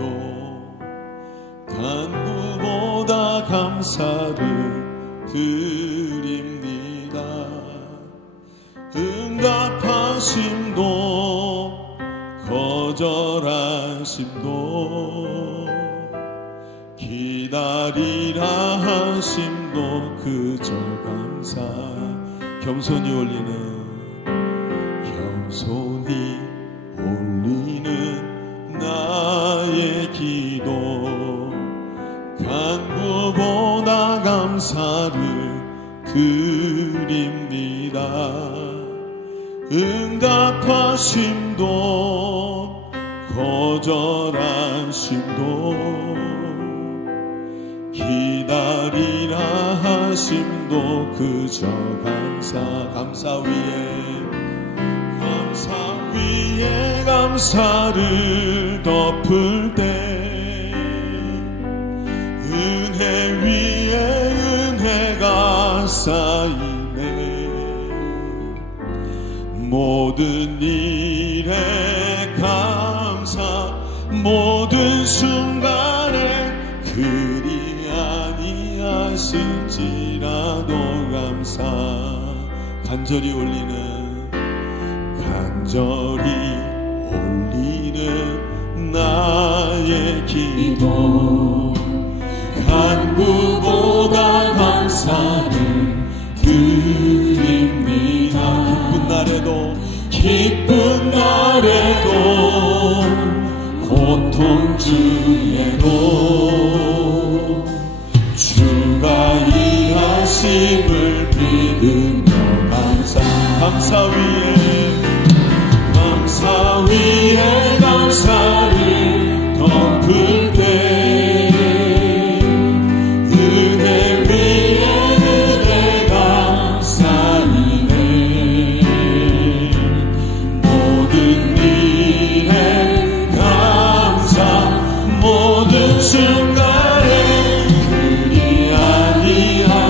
간구보다 감사를 드립니다. 응답하심도 거절하심도 기다리라 하심도 그저 감사. 겸손히 올리는 나의 기도 간구보다 감사를 드립니다. 응답하심도 거절하심도 기다리라 하심도 그저 감사 위에 감사를 덮을 때 은혜 위에 은혜가 쌓이네. 모든 일에 감사 모든 순간에 그리 아니하실지라도 감사. 간절히 올리는 나의 기도. 간구보다 감사를 드립니다. 기쁜 날에도 고통 중에도 주가 일하심을 믿으며 감사 위에 감사를 덮을 때 은혜 위에 은혜가 쌓이네. 모든 일에 감사, 모든 순간에 그리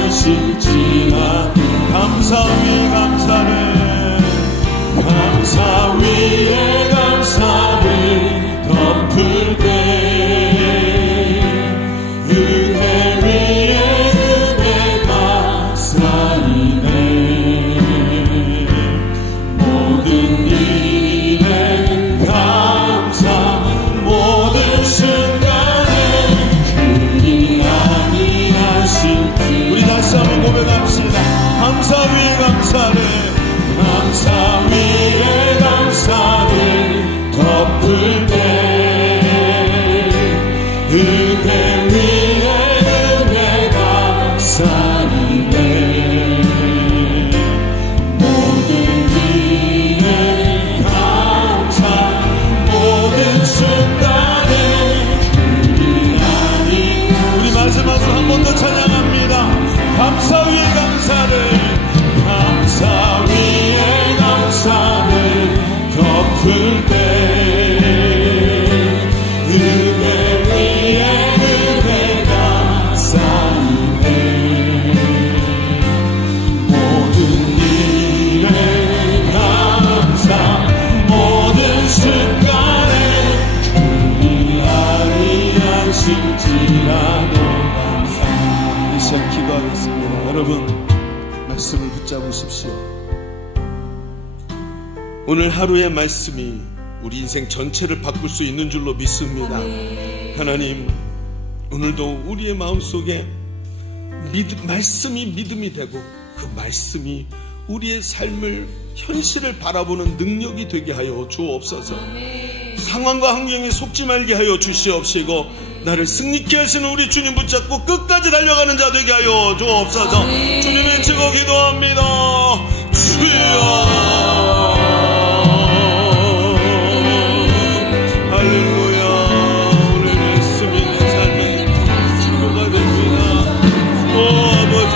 아니하실지라도 감사 위에 감사를, 감사 위에 감사를 덮을 때 은혜 위에 은혜가 쌓이네. 모든 일에 감사, 모든 순간에 그리 아니하신 우리 다시 한번 고백합시다. 감사 위에 감사를, 감사 위에 감사를 덮을 때 은혜 위에 은혜가 쌓이네. 모든 일에 감사, 모든 순간에 그리 아니. 우리 마지막으로 한 번 더 찬양합니다. 감사 위에 감사를, 감사 위에 감사를 덮을 때 은혜 위에 은혜가 쌓이네. 모든 일에 감사, 모든 순간에 그리 아니하실지라도 감사. 이 시간 기도하겠습니다. 여러분 말씀을 붙잡으십시오. 오늘 하루의 말씀이 우리 인생 전체를 바꿀 수 있는 줄로 믿습니다. 하나님, 오늘도 우리의 마음속에 말씀이 믿음이 되고 그 말씀이 우리의 삶을, 현실을 바라보는 능력이 되게 하여 주옵소서. 상황과 환경에 속지 말게 하여 주시옵시고 나를 승리케 하시는 우리 주님 붙잡고 끝까지 달려가는 자 되게 하여 주옵소서. 주님 외치고 기도합니다. 주여. 할렐루야. 오늘 말씀이 내 삶의 친구가 됩니다. 오 아버지,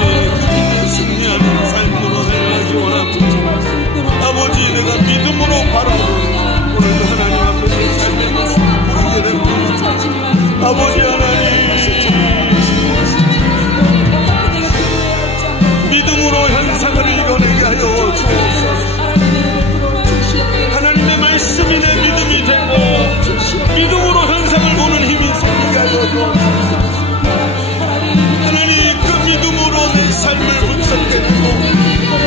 승리하는 삶으로 살아가기 원합니다. 아버지, 내가 믿음으로 바라보는 오늘도 하나님 앞에서 삶의 모습을 보게 됩니다. 아버지 하나님, 믿음으로 현상을 이겨내게 하여 주옵소서. 하나님의 말씀이 내 믿음이 되고 믿음으로 현상을 보는 힘이 생기게 하여 주옵소서. 하나님, 그 믿음으로 내 삶을 분석해내고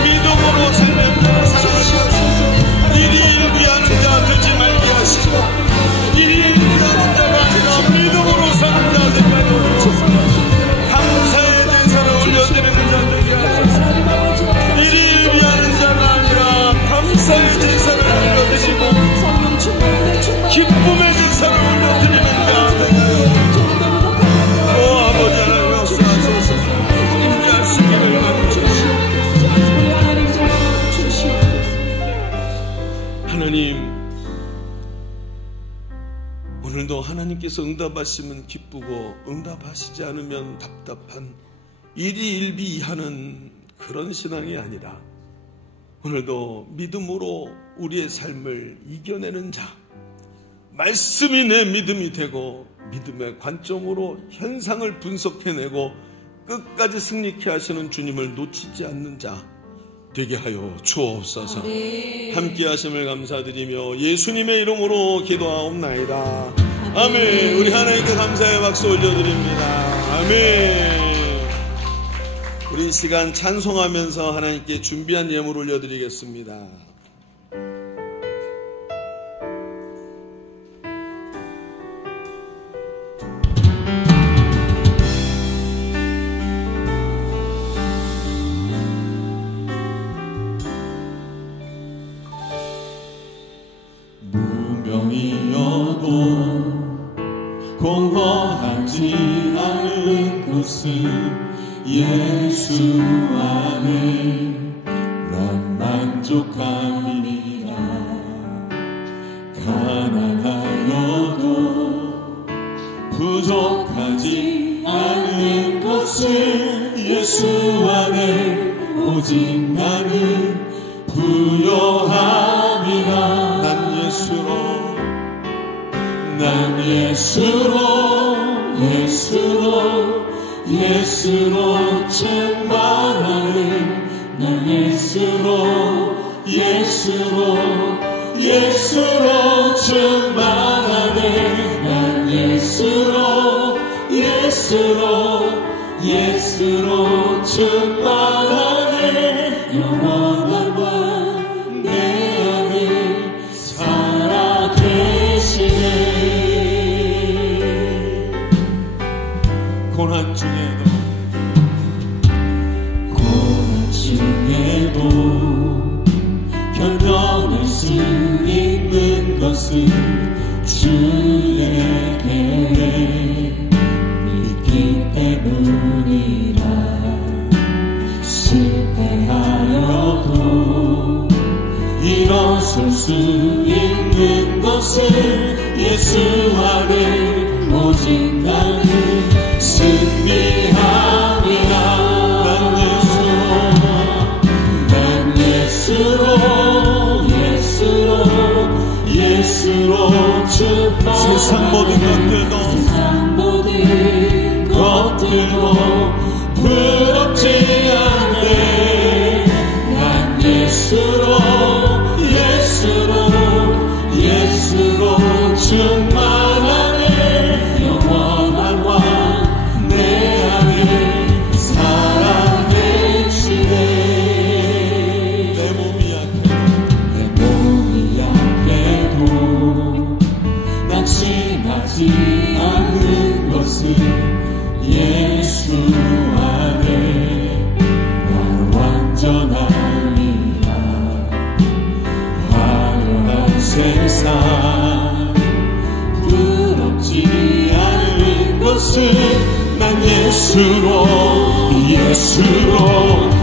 믿음으로 삶의 문제를 살아가게 하소서. 일희일비하는 자 되지 말게 하시고 일희일비하는 자가 아니라 믿음으로 사는 자 되게 하여 주옵소서. 감사의 제사를 올려드리는 자 되게 하소서. 일희일비하는 자가 아니라 감사의 제사를 올려드리고 기쁨의 제사를 올려드리는 자 되게 하여 주옵소서. 오 아버지 하나님 역사하소서. 인자하시기를 원하옵소서. 하나님, 오늘도 하나님께서 응답하시면 기쁘고 응답하시지 않으면 답답한 일희일비하는 그런 신앙이 아니라 오늘도 믿음으로 우리의 삶을 이겨내는 자, 말씀이 내 믿음이 되고 믿음의 관점으로 현상을 분석해내고 끝까지 승리케 하시는 주님을 놓치지 않는 자 되게 하여 주옵소서. 함께 하심을 감사드리며 예수님의 이름으로 기도하옵나이다. 아멘. 우리 하나님께 감사의 박수 올려드립니다. 아멘. 우리 이 시간 찬송하면서 하나님께 준비한 예물 올려드리겠습니다. 무명이어도 공허하지 않은 곳은 예수 안에 난 만족함이라. 가난하여도 부족하지 않은 것은 예수 안에 오직 나는 부요함이라. 난 예수로 충만하네. 난 예수로 충만하네. 난 예수로 충만하네. 영원한 왕 내 안에 살아계시네. 고난 중에도 견뎌낼 수 있는 것은 주의 계획 믿기 때문이라. 실패하여도 일어설 수 있는 것은 예수 안에 오직 나는 승리함이라. 난 예수로 세상 모든 것들도 부럽지 않네. 난 예수로 충만하네. 영원한 왕 내 안에 살아계시네. 내 몸이 약해도 낙심하지 않는 것은 예수 안에 난 완전함이라. 화려한 세상 부럽지 않은 것은 난 예수로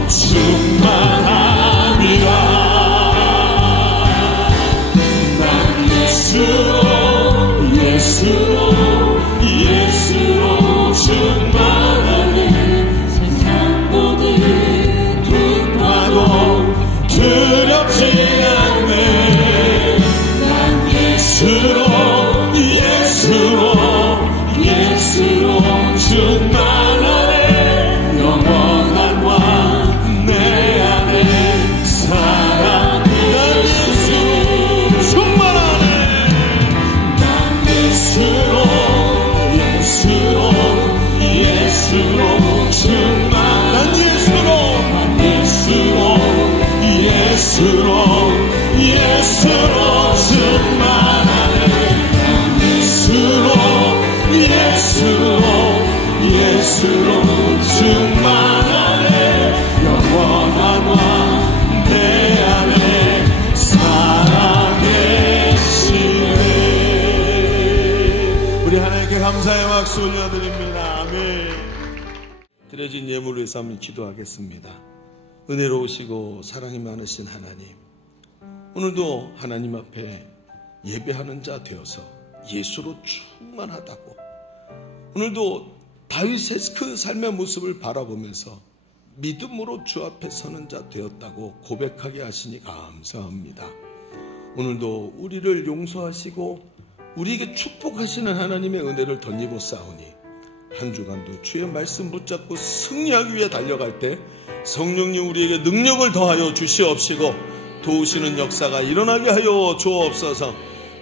충만함이라. 난 예수로 충만하네. 세상 모든 풍파도 두렵지 않네. 난 예수로 충만하네. 영원한 왕 내 안에 살아계시네. 충만하네. 난 예수로 충만. 난 예수로 충만하네. 난 예수로 충만하네. 영원한 왕 내 안에 살아계시네. 우리 하나님께 감사의 박수 올려드립니다. 아멘. 드려진 예물을 위해서 한번 기도하겠습니다. 은혜로우시고 사랑이 많으신 하나님, 오늘도 하나님 앞에 예배하는 자 되어서 예수로 충만하다고, 오늘도 다윗의 그 삶의 모습을 바라보면서 믿음으로 주 앞에 서는 자 되었다고 고백하게 하시니 감사합니다. 오늘도 우리를 용서하시고 우리에게 축복하시는 하나님의 은혜를 덧입어 싸우니 한 주간도 주의 말씀 붙잡고 승리하기 위해 달려갈 때 성령님 우리에게 능력을 더하여 주시옵시고 도우시는 역사가 일어나게 하여 주옵소서.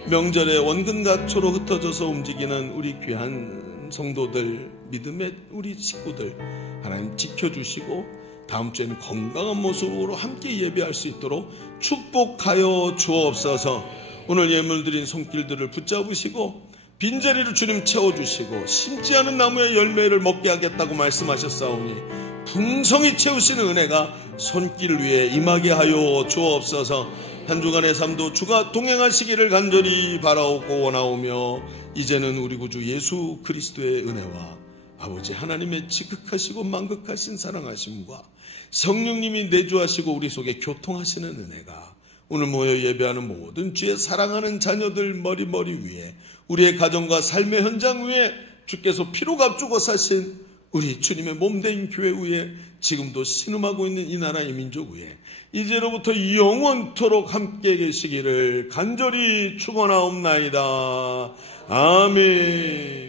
명절에 원근가초로 흩어져서 움직이는 우리 귀한 성도들, 믿음의 우리 식구들 하나님 지켜주시고 다음 주에는 건강한 모습으로 함께 예배할 수 있도록 축복하여 주옵소서. 오늘 예물 드린 손길들을 붙잡으시고 빈자리를 주님 채워주시고 심지 않은 나무의 열매를 먹게 하겠다고 말씀하셨사오니 풍성히 채우시는 은혜가 손길 위에 임하게 하여 주옵소서. 한 주간의 삶도 주가 동행하시기를 간절히 바라오고 원하오며 이제는 우리 구주 예수 그리스도의 은혜와 아버지 하나님의 지극하시고 만극하신 사랑하심과 성령님이 내주하시고 우리 속에 교통하시는 은혜가 오늘 모여 예배하는 모든 주의 사랑하는 자녀들 머리 위에 우리의 가정과 삶의 현장 위에 주께서 피로 값주고 사신 우리 주님의 몸된 교회 위에 지금도 신음하고 있는 이 나라의 민족 위에 이제로부터 영원토록 함께 계시기를 간절히 축원하옵나이다. 아멘.